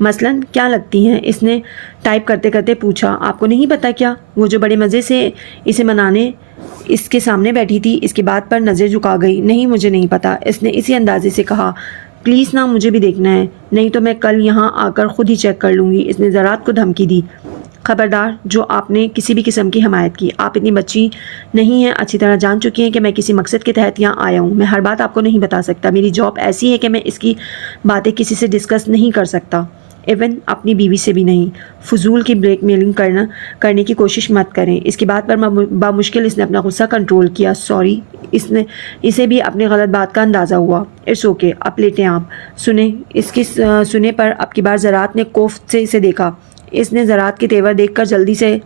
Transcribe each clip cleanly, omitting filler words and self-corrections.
مثلاً کیا لگتی ہیں؟ اس نے ٹائپ کرتے کرتے پوچھا۔ آپ کو نہیں پتہ کیا؟ وہ جو بڑے مزے سے اسے منانے اس کے سامنے بیٹھی تھی، اس کی بات پر نظر جھکا گئی۔ نہیں مجھے نہیں پتہ، اس نے اسی اندازے سے کہا۔ پلیز نا، مجھے بھی دیکھنا ہے، نہیں تو میں کل یہاں آ کر خود ہی چیک کر لوں گی، اس نے زراعت کو دھمکی دی۔ خبردار جو آپ نے کسی بھی قسم کی حمایت کی، آپ اتنی بچی نہیں ہیں، اچھی طرح جان چکی ہیں کہ میں کسی مقصد کے تحت یہاں آیا ہوں۔ میں ہر بات آپ کو نہیں بتا سکتا، میری جاب ایسی ہے کہ میں اس کی باتیں کسی سے ڈسکس نہیں کر سکتا، ایون اپنی بیوی سے بھی نہیں۔ فضول کی بلیک میلنگ کرنے کی کوشش مت کریں۔ اس کی بات پر بامشکل اس نے اپنا غصہ کنٹرول کیا۔ سوری، اسے بھی اپنی غلط بات کا اندازہ ہوا۔ اٹس اوکے، اب لیٹیں آپ۔ سنیں، اس کی سنے پر اب کی بار زراعت نے کوفت سے اسے دیکھا۔ اس نے زراعت کے تیور دیکھ کر جلدی سے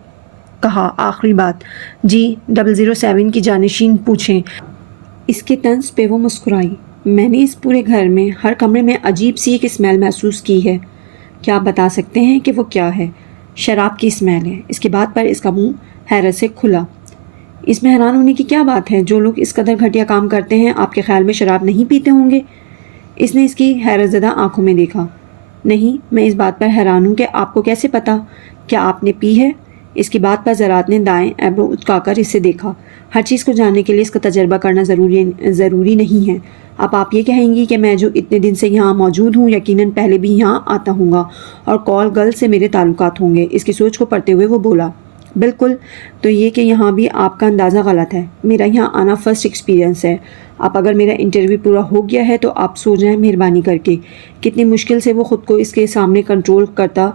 کہا، آخری بات۔ جی 007 کی جانشین پوچھیں۔ اس کے طنز پہ وہ مسکرائی۔ میں نے اس پورے گھر میں ہر کمرے میں عجیب سی ایک اسمیل محسوس کی ہے۔ کیا آپ بتا سکتے ہیں کہ وہ کیا ہے؟ شراب کی اسمیل ہے۔ اس کی بات پر اس کا منہ حیرت سے کھلا۔ اس میں حیران ہونے کی کیا بات ہے؟ جو لوگ اس قدر گھٹیا کام کرتے ہیں آپ کے خیال میں شراب نہیں پیتے ہوں گے؟ اس نے اس کی حیرت زدہ آنکھوں میں دیکھا۔ نہیں، میں اس بات پر حیران ہوں کہ آپ کو کیسے پتا؟ کیا آپ نے پی ہے؟ اس کی بات پر زراعت نے دائیں ایبرو اچکا کر اسے دیکھا۔ ہر چیز کو جاننے کے لیے اس کا تجربہ کرنا ضروری نہیں ہے۔ اب آپ یہ کہیں گی کہ میں جو اتنے دن سے یہاں موجود ہوں یقیناً پہلے بھی یہاں آتا ہوں گا اور کال گرل سے میرے تعلقات ہوں گے۔ اس کی سوچ کو پڑھتے ہوئے وہ بولا، بالکل، تو یہ کہ یہاں بھی آپ کا اندازہ غلط ہے۔ میرا یہاں آنا فرسٹ ایکسپیرینس ہے۔ اب اگر میرا انٹرویو پورا ہو گیا ہے تو آپ سو جائیں مہربانی کر کے۔ کتنی مشکل سے وہ خود کو اس کے سامنے کنٹرول کرتا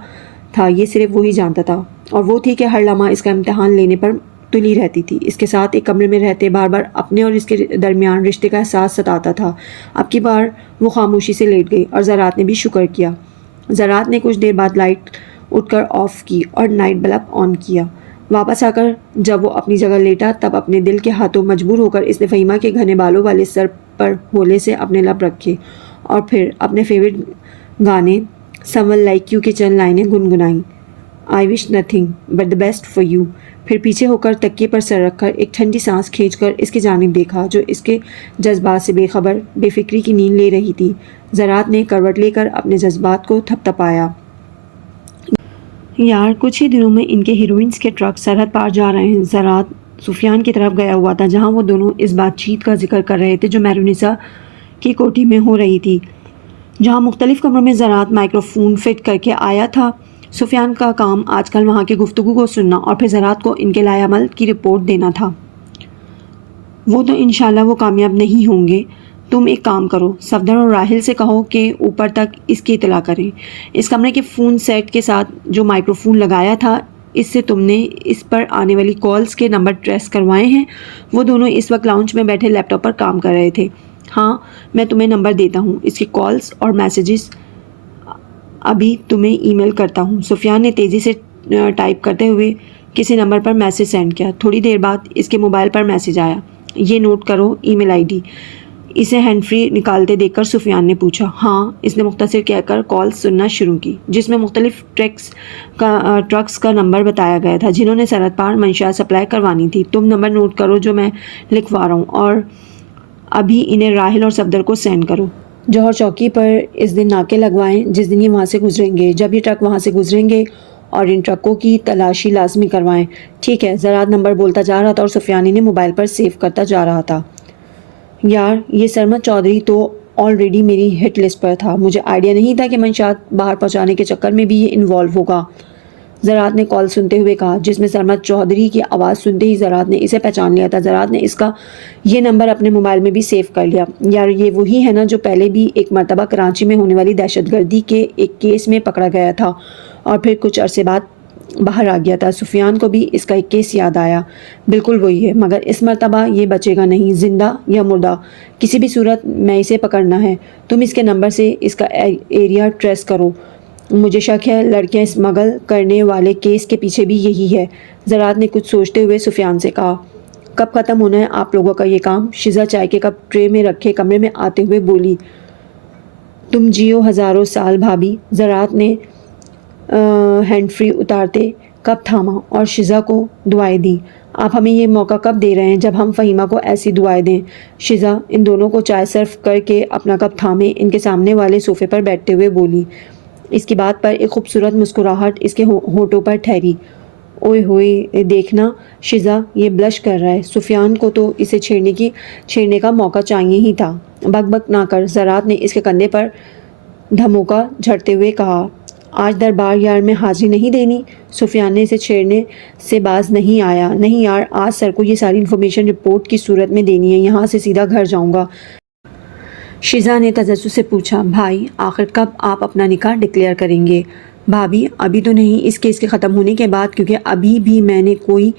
تھا یہ صرف وہی جانتا تھا، اور وہ تھی کہ ہر لمحہ اس کا امتحان لینے پر تلی رہتی تھی۔ اس کے ساتھ ایک کمرے میں رہتے بار بار اپنے اور اس کے درمیان رشتے کا احساس ستاتا تھا۔ اب کی بار وہ خاموشی سے لیٹ گئی اور زراعت نے بھی شکر کیا۔ زراعت نے کچھ دیر بعد لائٹ اٹھ کر آف کی اور نائٹ بلب آن کیا۔ واپس آ کر جب وہ اپنی جگہ لیٹا تب اپنے دل کے ہاتھوں مجبور ہو کر اس نے فہیمہ کے گھنے بالوں والے سر پر ہولے سے اپنے لب رکھے اور پھر اپنے فیورٹ گانے Someone Like You کے چند لائنیں گنگنائیں۔ I wish nothing but the best for you۔ پھر پیچھے ہو کر تکیے پر سر رکھ کر ایک ٹھنڈی سانس کھینچ کر اس کی جانب دیکھا جو اس کے جذبات سے بے خبر بے فکری کی نیند لے رہی تھی۔ زراعت نے کروٹ لے کر اپنے جذبات کو تھپ تھپایا۔ یار کچھ ہی دنوں میں ان کے ہیروئنس کے ٹرک سرحد پار جا رہے ہیں۔ زراعت سفیان کی طرف گیا ہوا تھا جہاں وہ دونوں اس بات چیت کا ذکر کر رہے تھے جو میرونیسا کی کوٹھی میں ہو رہی تھی، جہاں مختلف کمروں میں زراعت مائکرو فون فٹ کر کے آیا تھا۔ سفیان کا کام آج کل وہاں کی گفتگو کو سننا اور پھر زراعت کو ان کے لائے عمل کی رپورٹ دینا تھا۔ وہ تو انشاءاللہ وہ کامیاب نہیں ہوں گے۔ تم ایک کام کرو، صفدر اور راحل سے کہو کہ اوپر تک اس کی اطلاع کریں۔ اس کمرے کے فون سیٹ کے ساتھ جو مائکرو فون لگایا تھا اس سے تم نے اس پر آنے والی کالز کے نمبر ٹریس کروائے ہیں۔ وہ دونوں اس وقت لاؤنج میں بیٹھے لیپ ٹاپ پر کام کر رہے تھے۔ ہاں میں تمہیں نمبر دیتا ہوں، اس کی کالز اور میسیجز ابھی تمہیں ای میل کرتا ہوں۔ سفیان نے تیزی سے ٹائپ کرتے ہوئے کسی نمبر پر میسیج سینڈ کیا۔ تھوڑی دیر بعد اس کے موبائل پر میسیج آیا، یہ نوٹ کرو ای میل آئی ڈی۔ اسے ہینڈ فری نکالتے دیکھ کر سفیان نے پوچھا۔ ہاں، اس نے مختصر کہہ کر کال سننا شروع کی جس میں مختلف ٹرکس کا نمبر بتایا گیا تھا جنہوں نے سرحد پار منشیات سپلائی کروانی تھی۔ تم نمبر نوٹ کرو جو میں لکھوا رہا ہوں اور ابھی انہیں راحل اور صفدر کو سینڈ کرو۔ جوہر چوکی پر اس دن ناکے لگوائیں جس دن یہ وہاں سے گزریں گے۔ جب یہ ٹرک وہاں سے گزریں گے اور ان ٹرکوں کی تلاشی لازمی کروائیں۔ ٹھیک ہے، زراعت نمبر بولتا جا رہا تھا اور سفیان انہیں موبائل پر سیو کرتا جا رہا تھا۔ یار یہ سرمد چودھری تو آلریڈی میری ہٹ لسٹ پر تھا، مجھے آئیڈیا نہیں تھا کہ منشیات باہر پہنچانے کے چکر میں بھی یہ انوالو ہوگا، زراعت نے کال سنتے ہوئے کہا جس میں سرمد چودھری کی آواز سنتے ہی زراعت نے اسے پہچان لیا تھا۔ زراعت نے اس کا یہ نمبر اپنے موبائل میں بھی سیو کر لیا۔ یار یہ وہی ہے نا جو پہلے بھی ایک مرتبہ کراچی میں ہونے والی دہشت گردی کے ایک کیس میں پکڑا گیا تھا اور پھر کچھ عرصے بعد باہر آ گیا تھا۔ سفیان کو بھی اس کا ایک کیس یاد آیا۔ بالکل وہی ہے، مگر اس مرتبہ یہ بچے گا نہیں، زندہ یا مردہ کسی بھی صورت میں اسے پکڑنا ہے۔ تم اس کے نمبر سے اس کا ایریا ٹریس کرو، مجھے شک ہے لڑکیاں اسمگل کرنے والے کیس کے پیچھے بھی یہی ہے۔ زراعت نے کچھ سوچتے ہوئے سفیان سے کہا، کب ختم ہونا ہے آپ لوگوں کا یہ کام؟ شزا چائے کے کپ ٹرے میں رکھے کمرے میں آتے ہوئے بولی۔ تم جیو ہزاروں سال بھابھی۔ زراعت نے ہینڈ فری اتارتے کپ تھاما اور شزا کو دعائیں دیں۔ آپ ہمیں یہ موقع کب دے رہے ہیں جب ہم فہیمہ کو ایسی دعائیں دیں؟ شزا ان دونوں کو چائے سرو کر کے اپنا کپ تھامے ان کے سامنے والے صوفے پر بیٹھتے ہوئے بولی۔ اس کی بات پر ایک خوبصورت مسکراہٹ اس کے ہونٹوں پر ٹھہری۔ اوئے ہوئے دیکھنا شزا یہ بلش کر رہا ہے، سفیان کو تو اسے چھیڑنے کا موقع چاہیے ہی تھا۔ بک بک نہ کر، زرات نے اس کے کندھے پر دھموکا جھڑتے ہوئے کہا۔ آج دربار یار میں حاضری نہیں دینی؟ سفیان نے اسے چھیڑنے سے باز نہیں آیا۔ نہیں یار، آج سر کو یہ ساری انفارمیشن رپورٹ کی صورت میں دینی ہے، یہاں سے سیدھا گھر جاؤں گا۔ شزا نے تجسس سے پوچھا، بھائی آخر کب آپ اپنا نکاح ڈکلیئر کریں گے؟ بھابھی ابھی تو نہیں، اس کیس کے ختم ہونے کے بعد، کیونکہ ابھی بھی میں نے کوئی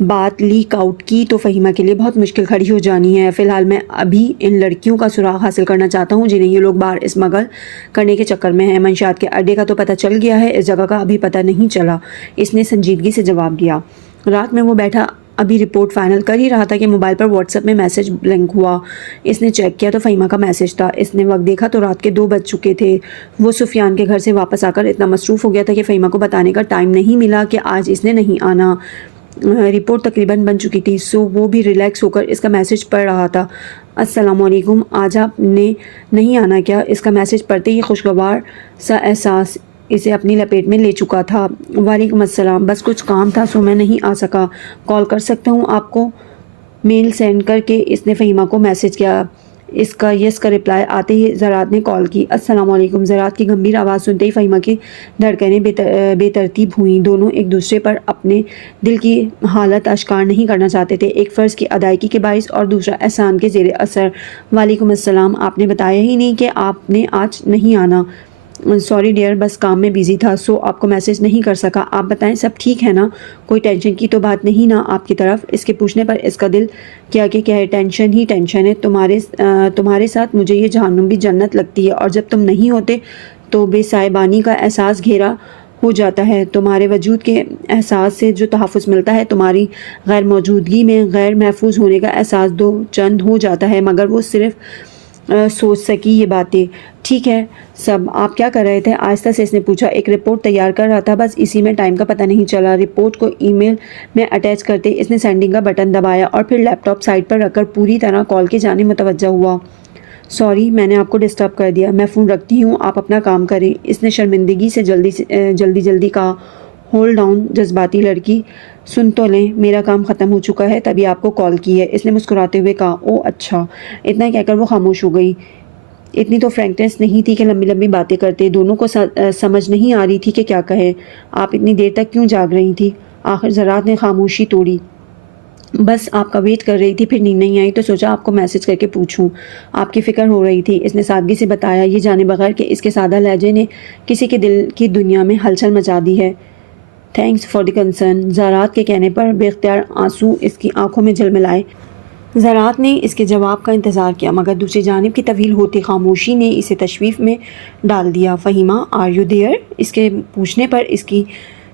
بات لیک آؤٹ کی تو فہیمہ کے لیے بہت مشکل کھڑی ہو جانی ہے۔ فی الحال میں ابھی ان لڑکیوں کا سراغ حاصل کرنا چاہتا ہوں جنہیں یہ لوگ باہر اسمگل کرنے کے چکر میں ہیں۔ منشیات کے اڈے کا تو پتہ چل گیا ہے، اس جگہ کا ابھی پتہ نہیں چلا، اس نے سنجیدگی سے جواب دیا۔ رات میں وہ بیٹھا ابھی رپورٹ فائنل کر ہی رہا تھا کہ موبائل پر واٹس ایپ میں میسج بلنک ہوا۔ اس نے چیک کیا تو فہیمہ کا میسج تھا۔ اس نے وقت دیکھا تو رات کے 2 بج چکے تھے۔ وہ سفیان کے گھر سے واپس آ کر اتنا مصروف ہو گیا تھا کہ فہیمہ کو بتانے کا ٹائم نہیں ملا کہ آج اس نے نہیں آنا۔ رپورٹ تقریباً بن چکی تھی، سو وہ بھی ریلیکس ہو کر اس کا میسج پڑھ رہا تھا۔ السلام علیکم، آج آپ نے نہیں آنا کیا؟ اس کا میسج پڑھتے ہی خوشگوار سا احساس اسے اپنی لپیٹ میں لے چکا تھا۔ وعلیکم السلام، بس کچھ کام تھا سو میں نہیں آ سکا، کال کر سکتا ہوں آپ کو؟ میل سینڈ کر کے اس نے فہیمہ کو میسج کیا۔ اس کا یس کا رپلائی آتے ہی زرات نے کال کی۔ السلام علیکم۔ زرات کی گمبھیر آواز سنتے ہی فہیمہ کی دھڑکنیں بے ترتیب ہوئیں۔ دونوں ایک دوسرے پر اپنے دل کی حالت اشکار نہیں کرنا چاہتے تھے، ایک فرض کی ادائیگی کے باعث اور دوسرا احسان کے زیر اثر۔ وعلیکم السلام، آپ نے بتایا ہی نہیں کہ آپ نے آج نہیں آنا؟ سوری ڈیئر، بس کام میں بیزی تھا سو آپ کو میسج نہیں کر سکا۔ آپ بتائیں سب ٹھیک ہے نا؟ کوئی ٹینشن کی تو بات نہیں نا آپ کی طرف؟ اس کے پوچھنے پر اس کا دل کیا کہ کہے، ٹینشن ہی ٹینشن ہے، تمہارے ساتھ مجھے یہ جہنم بھی جنت لگتی ہے، اور جب تم نہیں ہوتے تو بے سائبانی کا احساس گھیرا ہو جاتا ہے۔ تمہارے وجود کے احساس سے جو تحفظ ملتا ہے، تمہاری غیر موجودگی میں غیر محفوظ ہونے کا احساس دو چند ہو جاتا ہے، مگر وہ صرف سوچ سکی یہ باتیں۔ ٹھیک ہے سب، آپ کیا کر رہے تھے؟ آہستہ سے اس نے پوچھا۔ ایک رپورٹ تیار کر رہا تھا، بس اسی میں ٹائم کا پتہ نہیں چلا۔ رپورٹ کو ای میل میں اٹیچ کرتے اس نے سینڈنگ کا بٹن دبایا اور پھر لیپ ٹاپ سائڈ پر رکھ کر پوری طرح کال کی جانب متوجہ ہوا۔ سوری، میں نے آپ کو ڈسٹرب کر دیا، میں فون رکھتی ہوں، آپ اپنا کام کریں، اس نے شرمندگی سے جلدی کہا۔ ہولڈ ڈاؤن جذباتی لڑکی، سن تو لیں، میرا کام ختم ہو چکا ہے تبھی آپ کو کال کی ہے، اس نے مسکراتے ہوئے کہا۔ او اچھا، اتنا کہہ کر وہ خاموش ہو گئی۔ اتنی تو فرینکنیس نہیں تھی کہ لمبی لمبی باتیں کرتے، دونوں کو سمجھ نہیں آ رہی تھی کہ کیا کہیں۔ آپ اتنی دیر تک کیوں جاگ رہی تھی؟ آخر زرات نے خاموشی توڑی۔ بس آپ کا ویٹ کر رہی تھی، پھر نیند نہیں آئی تو سوچا آپ کو میسج کر کے پوچھوں، آپ کی فکر ہو رہی تھی، اس نے سادگی سے بتایا، یہ جانے بغیر کہ اس کے سادہ لہجے نے کسی کے دل کی دنیا میں ہلچل مچا دی ہے۔ Thanks for the concern. زرات کے کہنے پر بے اختیار آنسو اس کی آنکھوں میں جھلملائے۔ زرات نے اس کے جواب کا انتظار کیا، مگر دوسری جانب کی طویل ہوتی خاموشی نے اسے تشویش میں ڈال دیا۔ Fahima, are you their? اس کے پوچھنے پر اس کی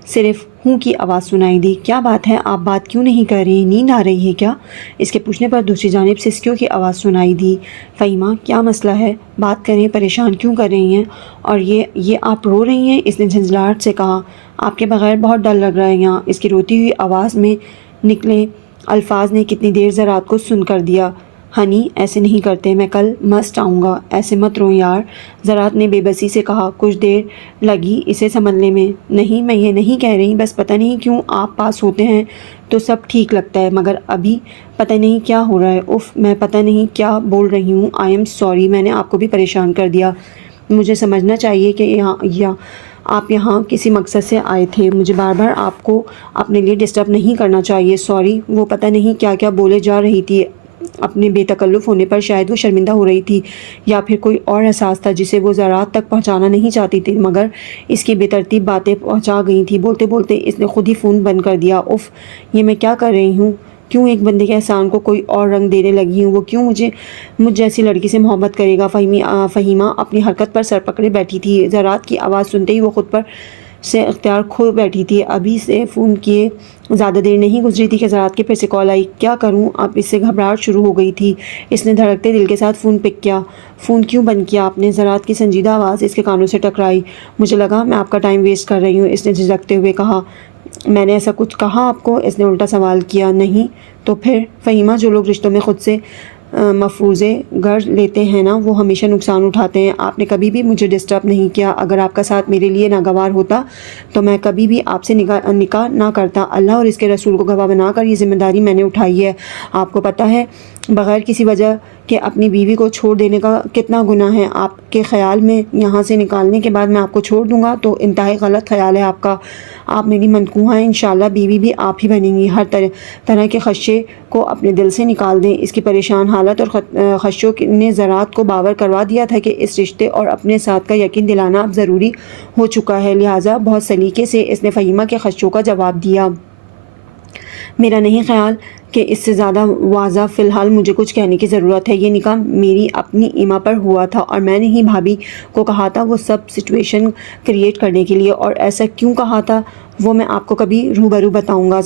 صرف ہوں کی آواز سنائی دی۔ کیا بات ہے، آپ بات کیوں نہیں کر رہی؟ نیند آ رہی ہے کیا؟ اس کے پوچھنے پر دوسری جانب سے سسکیوں کی آواز سنائی دی۔ فہیمہ، کیا مسئلہ ہے؟ بات کریں، پریشان کیوں کر رہی ہیں؟ اور یہ آپ رو رہی ہیں؟ اس نے جھنجھلاہٹ سے کہا۔ آپ کے بغیر بہت ڈر لگ رہا ہے یہاں۔ اس کی روتی ہوئی آواز میں نکلے الفاظ نے کتنی دیر زرات کو سن کر دیا۔ ہنی، ایسے نہیں کرتے، میں کل مسٹ آؤں گا، ایسے مت رو یار، زرات نے بے بسی سے کہا۔ کچھ دیر لگی اسے سنبھلنے میں۔ نہیں، میں یہ نہیں کہہ رہی، بس پتہ نہیں کیوں آپ پاس ہوتے ہیں تو سب ٹھیک لگتا ہے، مگر ابھی پتہ نہیں کیا ہو رہا ہے۔ اف، میں پتہ نہیں کیا بول رہی ہوں، آئی ایم سوری، میں نے آپ کو بھی پریشان کر دیا۔ مجھے سمجھنا چاہیے کہ آپ یہاں کسی مقصد سے آئے تھے، مجھے بار بار آپ کو اپنے لیے ڈسٹرب نہیں کرنا چاہیے۔ سوری۔ وہ پتہ نہیں کیا کیا بولے جا رہی تھی، اپنے بے تکلف ہونے پر شاید وہ شرمندہ ہو رہی تھی یا پھر کوئی اور احساس تھا جسے وہ زرات تک پہنچانا نہیں چاہتی تھی، مگر اس کی بے ترتیب باتیں پہنچا گئی تھیں۔ بولتے بولتے اس نے خود ہی فون بند کر دیا۔ اف، یہ میں کیا کر رہی ہوں؟ کیوں ایک بندے کے احسان کو کوئی اور رنگ دینے لگی ہوں؟ وہ کیوں مجھ جیسی لڑکی سے محبت کرے گا؟ فہیمہ اپنی حرکت پر سر پکڑے بیٹھی تھی۔ زرات کی آواز سنتے ہی وہ خود پر سے اختیار کھو بیٹھی تھی۔ ابھی سے فون کیے زیادہ دیر نہیں گزری تھی کہ زرات کے پھر سے کال آئی۔ کیا کروں اب؟ اس سے گھبراہٹ شروع ہو گئی تھی۔ اس نے دھڑکتے دل کے ساتھ فون پک کیا۔ فون کیوں بند کیا آپ نے؟ زرات کی سنجیدہ آواز اس کے کانوں سے ٹکرائی۔ مجھے لگا میں آپ کا ٹائم ویسٹ کر رہی ہوں، اس نے جھجکتے ہوئے کہا۔ میں نے ایسا کچھ کہا آپ کو؟ اس نے الٹا سوال کیا۔ نہیں تو پھر؟ فہیمہ، جو لوگ رشتوں میں خود سے مفروضے گر لیتے ہیں نا وہ ہمیشہ نقصان اٹھاتے ہیں۔ آپ نے کبھی بھی مجھے ڈسٹرب نہیں کیا۔ اگر آپ کا ساتھ میرے لیے ناگوار ہوتا تو میں کبھی بھی آپ سے نکاح نہ کرتا۔ اللہ اور اس کے رسول کو گواہ بنا کر یہ ذمہ داری میں نے اٹھائی ہے۔ آپ کو پتہ ہے بغیر کسی وجہ کہ اپنی بیوی کو چھوڑ دینے کا کتنا گناہ ہے۔ آپ کے خیال میں یہاں سے نکالنے کے بعد میں آپ کو چھوڑ دوں گا تو انتہائی غلط خیال ہے آپ کا۔ آپ میری منقوہ ہیں، انشاءاللہ بیوی بھی آپ ہی بنیں گی۔ ہر طرح کے خدشے کو اپنے دل سے نکال دیں۔ اس کی پریشان حالت اور خدشوں نے زراعت کو باور کروا دیا تھا کہ اس رشتے اور اپنے ساتھ کا یقین دلانا اب ضروری ہو چکا ہے، لہٰذا بہت سلیقے سے اس نے فہیمہ کے خدشوں کا جواب دیا۔ میرا نہیں خیال کہ اس سے زیادہ واضح فی الحال مجھے کچھ کہنے کی ضرورت ہے۔ یہ نکاح میری اپنی ایما پر ہوا تھا اور میں نے ہی بھابھی کو کہا تھا وہ سب سچویشن کریٹ کرنے کے لیے، اور ایسا کیوں کہا تھا وہ میں آپ کو کبھی روبرو بتاؤں گا۔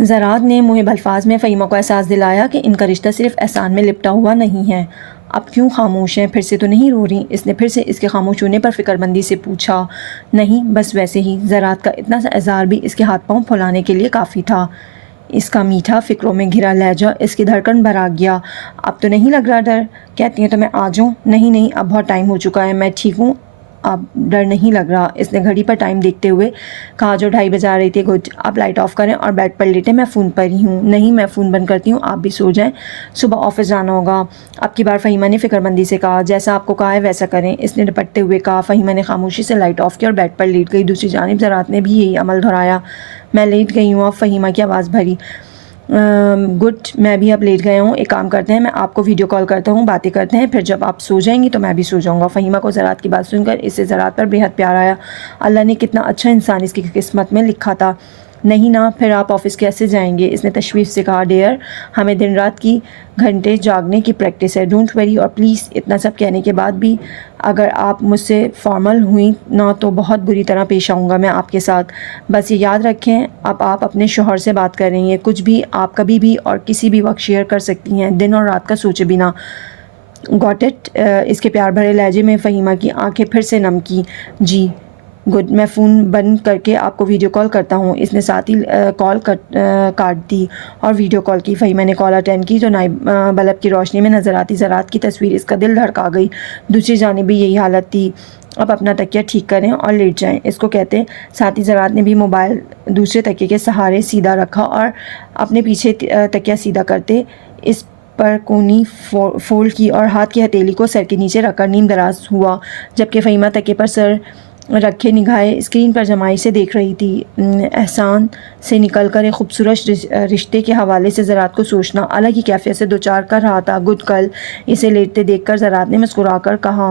زراعت نے محب الفاظ میں فہیمہ کو احساس دلایا کہ ان کا رشتہ صرف احسان میں لپٹا ہوا نہیں ہے۔ اب کیوں خاموش ہیں؟ پھر سے تو نہیں رو رہی؟ اس نے پھر سے اس کے خاموش ہونے پر فکر مندی سے پوچھا۔ نہیں، بس ویسے ہی۔ زراعت کا اتنا سا اظہار بھی اس کے ہاتھ پاؤں پھلانے کے لیے کافی تھا۔ اس کا میٹھا فکروں میں گھرا لہجہ اس کی دھڑکن بھرا گیا۔ اب تو نہیں لگ رہا ڈر؟ کہتی ہیں تو میں آ جاؤں؟ نہیں، اب بہت ٹائم ہو چکا ہے، میں ٹھیک ہوں، اب ڈر نہیں لگ رہا۔ اس نے گھڑی پر ٹائم دیکھتے ہوئے کہا جو 2:30 بجا رہی تھی۔ گڈ، آپ لائٹ آف کریں اور بیڈ پر لیٹیں، میں فون پر ہی ہوں۔ نہیں، میں فون بند کرتی ہوں، آپ بھی سو جائیں، صبح آفس جانا ہوگا۔ اب کی بار فہیمہ نے فکر مندی سے کہا۔ جیسا آپ کو کہا ہے ویسا کریں، اس نے لپٹتے ہوئے کہا۔ فہیمہ نے خاموشی سے لائٹ آف کی اور بیڈ پر لیٹ گئی۔ دوسری جانب زراعت نے بھی یہی عمل دہرایا۔ میں لیٹ گئی ہوں اب، فہیمہ کی آواز بھری۔ گڈ، میں بھی اب لیٹ گیا ہوں۔ ایک کام کرتے ہیں، میں آپ کو ویڈیو کال کرتا ہوں، باتیں کرتے ہیں، پھر جب آپ سو جائیں گی تو میں بھی سو جاؤں گا۔ فہیمہ کو زراعت کی بات سن کر اس سے زراعت پر بے حد پیار آیا۔ اللہ نے کتنا اچھا انسان اس کی قسمت میں لکھا تھا۔ نہیں نا، پھر آپ آفس کیسے جائیں گے؟ اس نے تشویش سے کہا۔ ڈیئر، ہمیں دن رات کی گھنٹے جاگنے کی پریکٹس ہے، ڈونٹ وری، اور پلیز اتنا سب کہنے کے بعد بھی اگر آپ مجھ سے فارمل ہوئیں نا تو بہت بری طرح پیش آؤں گا میں آپ کے ساتھ۔ بس یہ یاد رکھیں اب آپ اپنے شوہر سے بات کر رہی ہیں، کچھ بھی آپ کبھی بھی اور کسی بھی وقت شیئر کر سکتی ہیں، دن اور رات کا سوچے بنا۔ Got it? اس کے پیار بھرے لہجے میں فہیمہ کی آنکھیں پھر سے نم کی۔ جی گڈ، میں فون بند کر کے آپ کو ویڈیو کال کرتا ہوں۔ اس نے ساتھ ہی کال کاٹ دی اور ویڈیو کال کی۔ فہیمہ نے کال اٹینڈ کی تو نائب بلب کی روشنی میں نظر آتی زراعت کی تصویر اس کا دل دھڑکا گئی۔ دوسری جانب بھی یہی حالت تھی۔ اب اپنا تکیہ ٹھیک کریں اور لیٹ جائیں، اس کو کہتے ساتھ ہی زراعت نے بھی موبائل دوسرے تکیے کے سہارے سیدھا رکھا اور اپنے پیچھے تکیہ سیدھا کرتے اس پر کونی فولڈ کی اور ہاتھ کی ہتھیلی کو سر کے نیچے رکھ کر نیم دراز ہوا، جبکہ فہیمہ تکیے پر سر رکھے نگاہیں اسکرین پر جمائی سے دیکھ رہی تھی۔ احسان سے نکل کر ایک خوبصورت رشتے کے حوالے سے زراعت کو سوچنا الگ ہی کیفیت سے دوچار کر رہا تھا۔ گڈ کل اسے لیٹتے دیکھ کر زراعت نے مسکرا کر کہا۔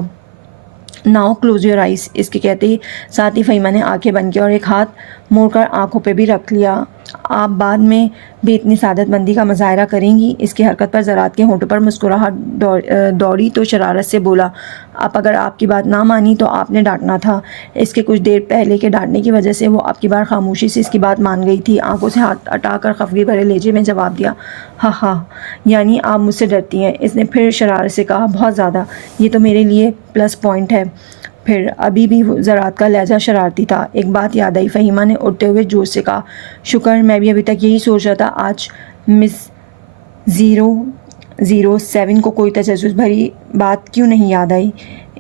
ناؤ کلوز یور آئیز، اس کے کہتے ہی ساتھ ہی فہیمہ نے آنکھیں بند کی اور ایک ہاتھ موڑ کر آنکھوں پہ بھی رکھ لیا۔ آپ بعد میں بھی اتنی سعادت مندی کا مظاہرہ کریں گی؟ اس کی حرکت پر زراعت کے ہونٹوں پر مسکراہٹ دوڑی تو شرارت سے بولا۔ اب اگر آپ کی بات نہ مانی تو آپ نے ڈانٹنا تھا۔ اس کے کچھ دیر پہلے کے ڈانٹنے کی وجہ سے وہ اب کی بار خاموشی سے اس کی بات مان گئی تھی۔ آنکھوں سے ہاتھ ہٹا کر خفگی بھرے لہجے میں جواب دیا۔ ہاں، یعنی آپ مجھ سے ڈرتی ہیں؟ اس نے پھر شرارت سے کہا۔ بہت زیادہ، یہ تو میرے لیے پلس پوائنٹ ہے۔ پھر ابھی بھی زراعت کا لہجہ شرارتی تھا۔ ایک بات یاد آئی، فہیمہ نے اٹھتے ہوئے جوش سے کہا۔ شکر، میں بھی ابھی تک یہی سوچ رہا تھا آج مس 007 کو کوئی تجسس بھری بات کیوں نہیں یاد آئی؟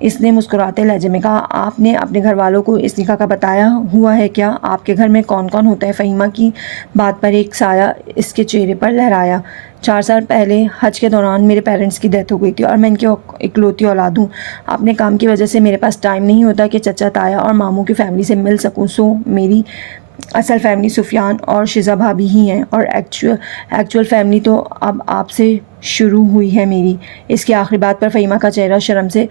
اس نے مسکراتے لہجے میں کہا۔ آپ نے اپنے گھر والوں کو اس نکاح کا بتایا ہوا ہے کیا؟ آپ کے گھر میں کون کون ہوتا ہے؟ فہیمہ کی بات پر ایک سایہ اس کے چہرے پر لہرایا۔ 4 سال پہلے حج کے دوران میرے پیرنٹس کی ڈیتھ ہو گئی تھی اور میں ان کی اکلوتی اولاد ہوں۔ اپنے کام کی وجہ سے میرے پاس ٹائم نہیں ہوتا کہ چچا تایا اور ماموں کی فیملی سے مل سکوں، سو میری اصل فیملی سفیان اور شزا بھابھی ہی ہیں، اور ایکچوئل فیملی تو اب آپ سے شروع ہوئی ہے میری۔ اس کی آخری بات پر فہیمہ کا چہرہ شرم سے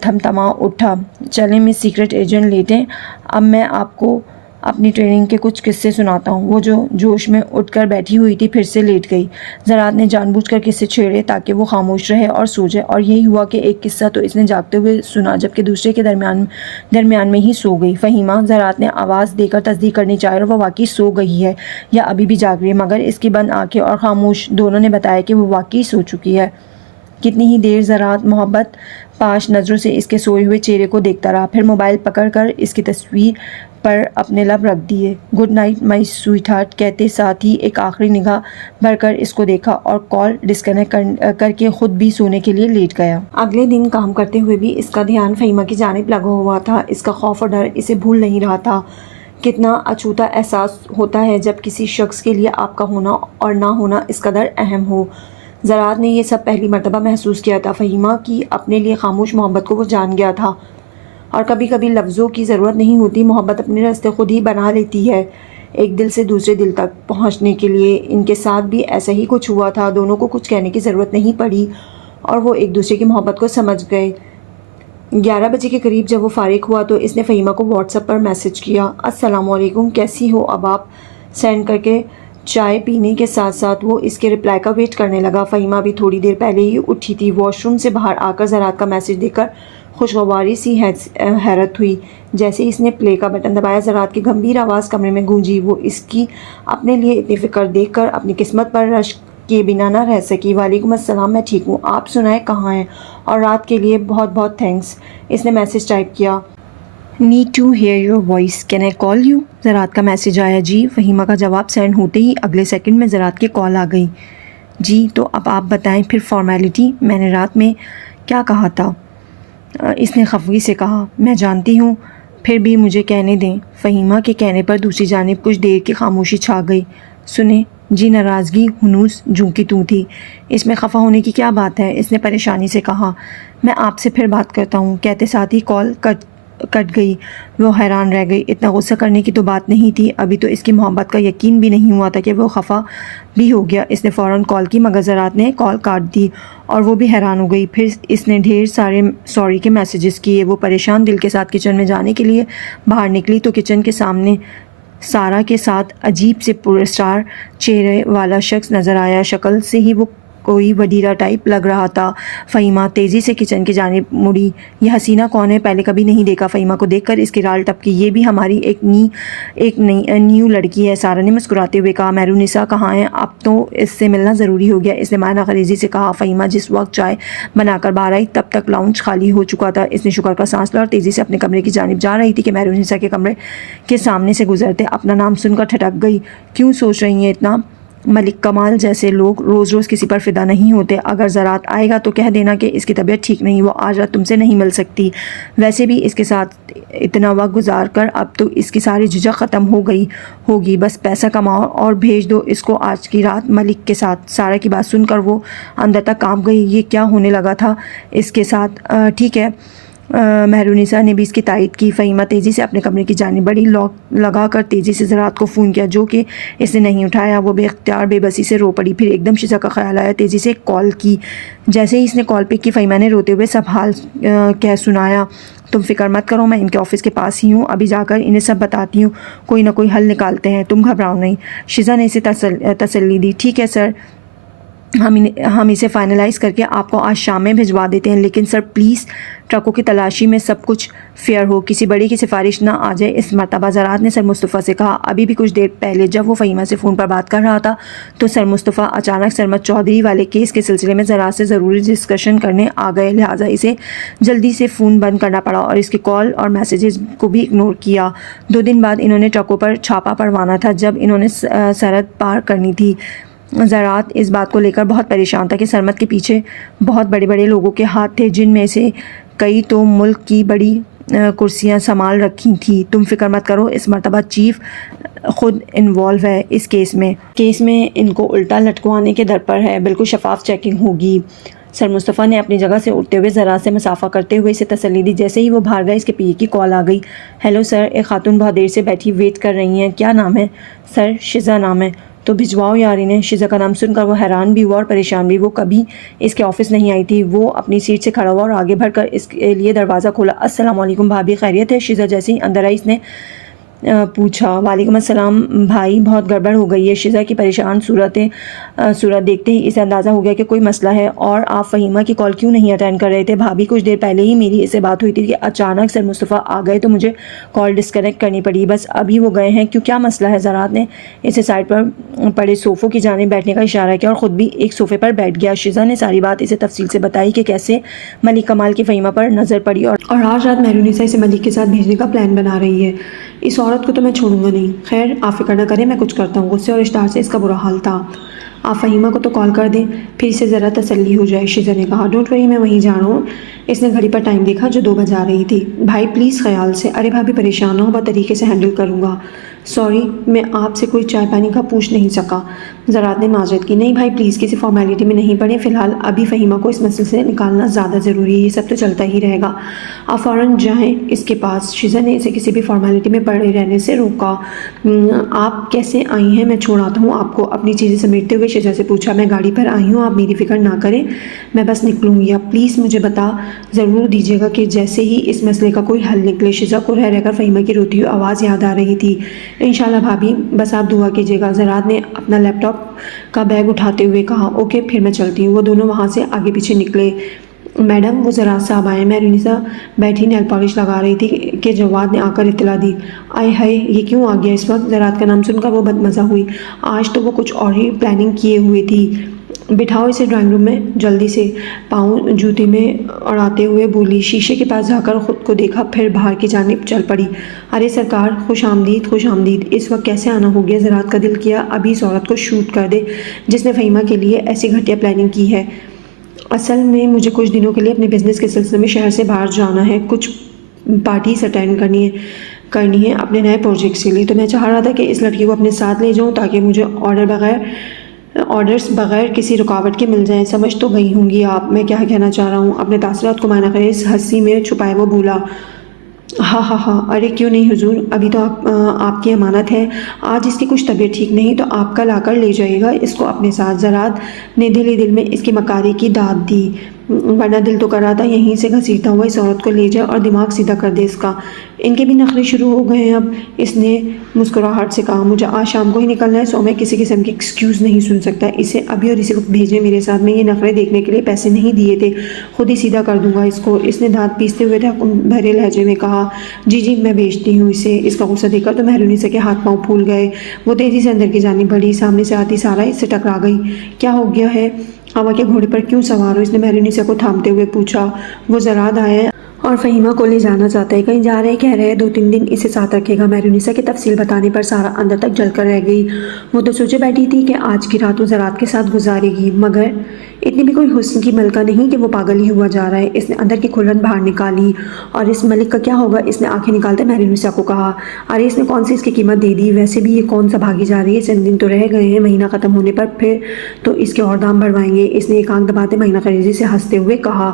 تھمتھما اٹھا۔ چلیں مس سیکرٹ ایجنٹ لیٹیں، اب میں آپ کو اپنی ٹریننگ کے کچھ قصے سناتا ہوں۔ وہ جو جوش میں اٹھ کر بیٹھی ہوئی تھی پھر سے لیٹ گئی۔ زراعت نے جان بوجھ کر قصے چھیڑے تاکہ وہ خاموش رہے اور سو جائے، اور یہی ہوا کہ ایک قصہ تو اس نے جاگتے ہوئے سنا جبکہ دوسرے کے درمیان میں ہی سو گئی۔ فہیمہ، زراعت نے آواز دے کر تصدیق کرنی چاہی اور وہ واقعی سو گئی ہے یا ابھی بھی جاگ رہی ہے، مگر اس کی بند آنکھیں اور خاموش دونوں نے بتایا کہ وہ واقعی سو چکی ہے۔ کتنی ہی دیر زراعت محبت پاش نظروں سے اس کے سوئے ہوئے چہرے کو دیکھتا رہا، پھر موبائل پکڑ کر اس کی تصویر پر اپنے لب رکھ دیے۔ گڈ نائٹ مائی سویٹ ہارٹ کہتے ساتھ ہی ایک آخری نگاہ بھر کر اس کو دیکھا اور کال ڈسکنیکٹ کر کے خود بھی سونے کے لیے لیٹ گیا۔ اگلے دن کام کرتے ہوئے بھی اس کا دھیان فہیمہ کی جانب لگا ہوا تھا۔ اس کا خوف اور ڈر اسے بھول نہیں رہا تھا۔ کتنا اچھوتا احساس ہوتا ہے جب کسی شخص کے لیے آپ کا ہونا اور نہ ہونا اس قدر اہم ہو۔ زراعت نے یہ سب پہلی مرتبہ محسوس کیا تھا۔ فہیمہ کی اپنے لیے خاموش محبت کو وہ جان گیا تھا، اور کبھی کبھی لفظوں کی ضرورت نہیں ہوتی، محبت اپنے راستے خود ہی بنا لیتی ہے ایک دل سے دوسرے دل تک پہنچنے کے لیے۔ ان کے ساتھ بھی ایسا ہی کچھ ہوا تھا۔ دونوں کو کچھ کہنے کی ضرورت نہیں پڑی اور وہ ایک دوسرے کی محبت کو سمجھ گئے۔ 11 بجے کے قریب جب وہ فارغ ہوا تو اس نے فہیمہ کو واٹس ایپ پر میسج کیا، السلام علیکم، کیسی ہو اب آپ، سینڈ کر کے چائے پینے کے ساتھ ساتھ وہ اس کے رپلائی کا ویٹ کرنے لگا۔ فہیمہ بھی تھوڑی دیر پہلے ہی اٹھی تھی۔ واش روم سے باہر آ کر زراعت کا میسج دیکھ کر خوشگواری سی حیرت ہوئی۔ جیسے اس نے پلے کا بٹن دبایا، زراعت کی گمبھیر آواز کمرے میں گونجی۔ وہ اس کی اپنے لیے اتنی فکر دیکھ کر اپنی قسمت پر رشک کیے بنا نہ رہ سکی۔ وعلیکم السلام، میں ٹھیک ہوں، آپ سنائیں کہاں ہیں، اور رات کے لیے بہت بہت تھینکس۔ اس نے میسج ٹائپ کیا، need to hear your voice, can I call you? زراعت کا میسج آیا، جی۔ فہیمہ کا جواب سینڈ ہوتے ہی اگلے سیکنڈ میں زراعت کی کال آ گئی، جی تو اب آپ بتائیں پھر فارمیلٹی، میں نے رات میں کیا کہا تھا؟ اس نے خفگی سے کہا، میں جانتی ہوں، پھر بھی مجھے کہنے دیں۔ فہیمہ کے کہنے پر دوسری جانب کچھ دیر کی خاموشی چھا گئی۔ سنیں، جی ناراضگی ہنوز جوں کی توں تھی۔ اس میں خفا ہونے کی کیا بات ہے؟ اس نے پریشانی سے کہا، میں آپ سے پھر بات کرتا ہوں، کہتے ساتھ ہی کال کٹ گئی۔ وہ حیران رہ گئی، اتنا غصہ کرنے کی تو بات نہیں تھی، ابھی تو اس کی محبت کا یقین بھی نہیں ہوا تھا کہ وہ خفا بھی ہو گیا۔ اس نے فوراً کال کی مگر زراعت نے کال کاٹ دی اور وہ بھی حیران ہو گئی۔ پھر اس نے ڈھیر سارے سوری کے میسیجز کیے۔ وہ پریشان دل کے ساتھ کچن میں جانے کے لیے باہر نکلی تو کچن کے سامنے سارا کے ساتھ عجیب سے پراسرار چہرے والا شخص نظر آیا۔ شکل سے ہی وہ کوئی وڈیرا ٹائپ لگ رہا تھا۔ فہیمہ تیزی سے کچن کی جانب مڑی۔ یہ حسینہ کون ہے؟ پہلے کبھی نہیں دیکھا۔ فہیمہ کو دیکھ کر اس کی رال ٹپکی۔ یہ بھی ہماری ایک نیو لڑکی ہے، سارا نے مسکراتے ہوئے کہا۔ مہرونسا کہاں ہے؟ اب تو اس سے ملنا ضروری ہو گیا، اس نے معنی خیزی سے کہا۔ فہیمہ جس وقت چائے بنا کر باہر آئی تب تک لاؤنج خالی ہو چکا تھا۔ اس نے شکر کا سانس لیا اور تیزی سے اپنے کمرے کی جانب جا رہی تھی کہ مہرونسا کے کمرے کے سامنے سے گزرتے اپنا نام سن کر ٹھٹک گئی۔ کیوں سوچ رہی ہیں اتنا؟ ملک کمال جیسے لوگ روز روز کسی پر فدا نہیں ہوتے۔ اگر زراعت آئے گا تو کہہ دینا کہ اس کی طبیعت ٹھیک نہیں، وہ آج رات تم سے نہیں مل سکتی۔ ویسے بھی اس کے ساتھ اتنا وقت گزار کر اب تو اس کی ساری جھجک ختم ہو گئی ہوگی، بس پیسہ کماؤ اور بھیج دو اس کو آج کی رات ملک کے ساتھ۔ سارا کی بات سن کر وہ اندر تک کانپ گئی۔ یہ کیا ہونے لگا تھا اس کے ساتھ؟ ٹھیک ہے، مہرونسا نے بھی اس کی تائید کی۔ فہیمہ تیزی سے اپنے کمرے کی جانب بڑھی، لاک لگا کر تیزی سے زراعت کو فون کیا جو کہ اس نے نہیں اٹھایا۔ وہ بے اختیار بے بسی سے رو پڑی۔ پھر ایک دم شزا کا خیال آیا، تیزی سے کال کی۔ جیسے ہی اس نے کال پک کی، فہیمہ نے روتے ہوئے سب حال کہہ سنایا۔ تم فکر مت کرو، میں ان کے آفس کے پاس ہی ہوں، ابھی جا کر انہیں سب بتاتی ہوں، کوئی نہ کوئی حل نکالتے ہیں، تم گھبراؤ نہیں۔ شزا نے اسے تسلی دی، ٹھیک ہے سر، ہم اسے فائنلائز کر کے آپ کو آج شام میں بھجوا دیتے ہیں، لیکن سر پلیز ٹرکوں کی تلاشی میں سب کچھ فیئر ہو، کسی بڑی کی سفارش نہ آ جائے اس مرتبہ۔ زراعت نے سر مصطفیٰ سے کہا۔ ابھی بھی کچھ دیر پہلے جب وہ فہیمہ سے فون پر بات کر رہا تھا تو سر مصطفیٰ اچانک سرمد چودھری والے کیس کے سلسلے میں زراعت سے ضروری ڈسکشن کرنے آ گئے، لہٰذا اسے جلدی سے فون بند کرنا پڑا اور اس کی کال اور میسیجز کو بھی اگنور کیا۔ 2 دن بعد انہوں نے ٹرکوں پر چھاپا پڑوانا تھا جب انہوں نے سرحد پار کرنی تھی۔ زراعت اس بات کو لے کر بہت پریشان تھا کہ سرمد کے پیچھے بہت بڑے بڑے لوگوں کے ہاتھ تھے، جن میں سے کئی تو ملک کی بڑی کرسیاں سنبھال رکھی تھیں۔ تم فکر مت کرو، اس مرتبہ چیف خود انوالو ہے اس کیس میں ان کو الٹا لٹکوانے کے در پر ہے، بالکل شفاف چیکنگ ہوگی۔ سر مصطفیٰ نے اپنی جگہ سے اٹھتے ہوئے زراعت سے مسافہ کرتے ہوئے اسے تسلی دی۔ جیسے ہی وہ باہر گئے اس کے پی اے کی کال آ گئی۔ ہیلو سر، ایک خاتون بہت دیر سے بیٹھی ویٹ کر رہی ہیں، کیا نام ہے؟ سر شزا نام ہے۔ تو بھجواؤ یار انہیں۔ شزا کا نام سن کر وہ حیران بھی ہوا اور پریشان بھی۔ وہ کبھی اس کے آفس نہیں آئی تھی۔ وہ اپنی سیٹ سے کھڑا ہوا اور آگے بڑھ کر اس کے لیے دروازہ کھولا۔ السلام علیکم بھابھی، خیریت ہے؟ شزا جیسے ہی اندر آئی اس نے پوچھا۔ وعلیکم السلام بھائی، بہت گڑبڑ ہو گئی ہے۔ شزا کی پریشان صورت دیکھتے ہی اسے اندازہ ہو گیا کہ کوئی مسئلہ ہے۔ اور آپ فہیمہ کی کال کیوں نہیں اٹینڈ کر رہے تھے؟ بھابھی کچھ دیر پہلے ہی میری اس سے بات ہوئی تھی کہ اچانک سر مصطفیٰ آ گئے تو مجھے کال ڈسکنیکٹ کرنی پڑی، بس ابھی وہ گئے ہیں۔ کیوں، کیا مسئلہ ہے؟ زراعت نے اسے سائڈ پر پڑے صوفوں کی جانب بیٹھنے کا اشارہ کیا اور خود بھی ایک صوفے پر بیٹھ گیا۔ شزا نے ساری بات اسے تفصیل سے بتائی کہ کیسے ملک کمال کی فہیمہ پر نظر پڑی اور آج رات مہرونسا اسے ملک کے ساتھ بھیجنے کا پلان بنا رہی ہے۔ اس عورت کو تو میں چھوڑوں گا نہیں. خیر آپ فکر نہ کریں، میں کچھ کرتا ہوں. غصے اور اشتہار سے اس کا برا حال تھا. آپ فہیمہ کو تو کال کر دیں، پھر اسے ذرا تسلی ہو جائے. شیزا نے کہا ڈونٹ وری، میں وہیں جا رہا ہوں. اس نے گھڑی پر ٹائم دیکھا جو 2 بجا رہی تھی. بھائی پلیز خیال سے. ارے بھابھی پریشان نہ ہو، بہت طریقے سے ہینڈل کروں گا. سوری میں آپ سے کوئی چائے پانی کا پوچھ نہیں سکا. زراعت نے معذرت کی. نہیں بھائی پلیز کسی فارمیلٹی میں نہیں پڑیں، فی الحال ابھی فہیمہ کو اس مسئلے سے نکالنا زیادہ ضروری ہے. یہ سب تو چلتا ہی رہے گا، آپ فوراً جائیں اس کے پاس. شیزا نے اسے کسی بھی فارمیلٹی میں پڑے رہنے سے روکا. آپ کیسے آئی ہیں؟ میں چھوڑ آتا ہوں آپ کو. اپنی چیزیں سمیٹتے ہوئے شیزا سے پوچھا. میں گاڑی پر آئی ہوں، آپ میری فکر نہ کریں، میں بس نکلوں گی. آپ پلیز مجھے بتا ضرور دیجیے گا کہ جیسے ہی اس مسئلے کا کوئی حل نکلے. شیزا کو رہ کر فہیمہ کی روتی ہوئی آواز یاد آ رہی تھی. انشاءاللہ بھابھی، بس آپ دعا کیجیے گا. زراعت نے اپنا لیپ ٹاپ کا بیگ اٹھاتے ہوئے کہا. اوکے پھر میں چلتی ہوں. وہ دونوں وہاں سے آگے پیچھے نکلے. میڈم وہ زراعت صاحب آئے. مہرونیسا بیٹھی نیل پالش لگا رہی تھی کہ جواد نے آ کر اطلاع دی. آئے ہائے یہ کیوں آ گیا اس وقت؟ زراعت کا نام سن کر وہ بدمزہ ہوئی. آج تو وہ کچھ اور ہی پلاننگ کیے ہوئے تھی. بٹھاؤ اسے ڈرائنگ روم میں جلدی سے. پاؤں جوتے میں اڑاتے ہوئے بولی. شیشے کے پاس جا کر خود کو دیکھا، پھر باہر کی جانب چل پڑی. ارے سرکار خوش آمدید خوش آمدید. اس وقت کیسے آنا ہو گیا؟ زراعت کا دل کیا ابھی اس عورت کو شوٹ کر دے جس نے فہیمہ کے لیے ایسی گھٹیا پلاننگ کی ہے. اصل میں مجھے کچھ دنوں کے لیے اپنے بزنس کے سلسلے میں شہر سے باہر جانا ہے. کچھ پارٹیز اٹینڈ کرنی ہے اپنے نئے پروجیکٹس کے لیے. تو میں چاہ رہا تھا کہ اس لڑکی کو اپنے ساتھ لے جاؤں تاکہ مجھے آرڈرز بغیر کسی رکاوٹ کے مل جائیں. سمجھ تو گئی ہوں گی آپ میں کیا کہنا چاہ رہا ہوں. اپنے تاثرات کو معنی خیز ہنسی میں چھپائے وہ بولا. ہاں ہاں ہاں ارے کیوں نہیں حضور، ابھی تو آپ کی امانت ہے. آج اس کی کچھ طبیعت ٹھیک نہیں تو آپ کل آ کر لے جائے گا اس کو اپنے ساتھ. زراعت نے دل میں اس کی مکاری کی داد دی، ورنہ دل تو کر رہا تھا یہیں سے گھسیٹتا ہوا اس عورت کو لے جائے اور دماغ سیدھا کر دے اس کا. ان کے بھی نخرے شروع ہو گئے ہیں اب. اس نے مسکراہٹ سے کہا. مجھے آج شام کو ہی نکلنا ہے، سو میں کسی قسم کی ایکسکیوز نہیں سن سکتا. اسے ابھی اور اسی وقت بھیجیں میرے ساتھ. میں یہ نخرے دیکھنے کے لیے پیسے نہیں دیے تھے، خود ہی سیدھا کر دوں گا اس کو. اس نے دانت پیستے ہوئے بھرے لہجے میں کہا. جی میں بھیجتی ہوں اسے. اس کا غصہ دیکھ کر تو مہرونیسا کے ہاتھ پاؤں پھول گئے. وہ تیزی سے اندر کی جانب بڑھی. سامنے سے آتی سارا اس سے ٹکرا گئی. کیا ہو گیا ہے؟ ہوا کے گھوڑے پر کیوں سوار ہو؟ اس نے مہرونیسا کو تھامتے ہوئے پوچھا. وہ زراعت آیا ہے اور فہیمہ کو لے جانا چاہتا ہے. کہیں جا رہے کہہ رہے 2-3 دن اسے ساتھ رکھے گا. مہرونیسا کی تفصیل بتانے پر سارا اندر تک جل کر رہ گئی. وہ تو سوچے بیٹھی تھی کہ آج کی رات وہ زراعت کے ساتھ گزارے گی، مگر اتنی بھی کوئی حسن کی ملکہ نہیں کہ وہ پاگل ہی ہوا جا رہا ہے. اس نے اندر کی کھلن باہر نکالی. اور اس ملک کا کیا ہوگا؟ اس نے آنکھیں نکالتے مہرونیسا کو کہا. ارے اس نے کون سی اس کی قیمت دے دی؟ ویسے بھی یہ کون سا بھاگی جا رہی ہے؟ 3 دن تو رہ گئے ہیں، مہینہ ختم ہونے پر پھر تو اس کے اور دام بڑھوائیں گے. اس نے ایک آنکھ دباتے مہینہ خریزی سے ہنستے ہوئے کہا.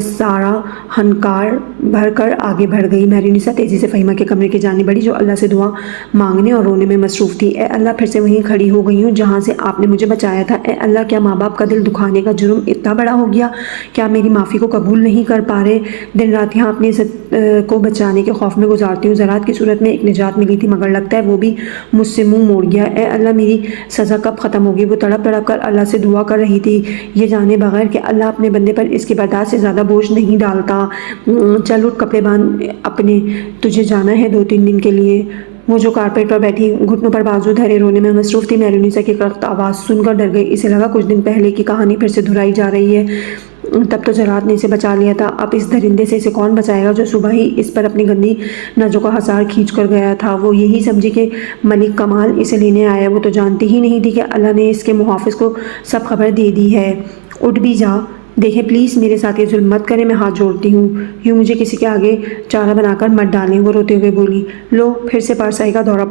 سارا ہنکار بھر کر آگے بڑھ گئی. مہرونیسا تیزی سے فہیمہ کے کمرے کی جانب بڑھی جو اللہ سے دعا مانگنے اور رونے میں مصروف تھی. اے اللہ پھر سے وہیں کھڑی ہو گئی ہوں جہاں سے آپ نے مجھے بچایا تھا. اے اللہ کیا ماں باپ کا دل دکھانے کا جرم اتنا بڑا ہو گیا؟ کیا میری معافی کو قبول نہیں کر پا رہے؟ دن رات یہاں اپنی عزت کو بچانے کے خوف میں گزارتی ہوں. زراعت کی صورت میں ایک نجات ملی تھی مگر لگتا ہے وہ بھی مجھ سے منہ موڑ گیا. اے اللہ میری سزا کب ختم ہوگی؟ وہ تڑپ کر اللہ سے دعا کر رہی تھی، یہ جانے بغیر کہ اللہ اپنے بندے پر اس کی برداشت سے زیادہ بوجھ نہیں ڈالتا. چل اٹھ کپڑے باندھ اپنے، تجھے جانا ہے 2-3 دن کے لیے. وہ جو کارپیٹ پر بیٹھی گھٹنوں پر بازو دھرے رونے میں مصروف تھی مہرونیسا کی کرخت آواز سن کر ڈر گئی. اسے لگا کچھ دن پہلے کی کہانی پھر سے دہرائی جا رہی ہے. تب تو زراعت نے اسے بچا لیا تھا، اب اس درندے سے اسے کون بچائے گا جو صبح ہی اس پر اپنی گندی نظروں کا حصار کھینچ کر گیا تھا. وہ یہی سمجھی کہ ملک کمال اسے لینے آیا. وہ تو جانتی ہی نہیں تھی کہ اللہ نے اس کے محافظ کو سب خبر دے دی ہے. اٹھ بھی جا، دیکھیں پلیز میرے ساتھ یہ ظلم مت کریں، میں ہاتھ جوڑتی ہوں. یوں مجھے کسی کے آگے چارہ بنا کر مت ڈالیں. وہ روتے ہوئے بولی. لو پھر سے پارسائی کا دورہ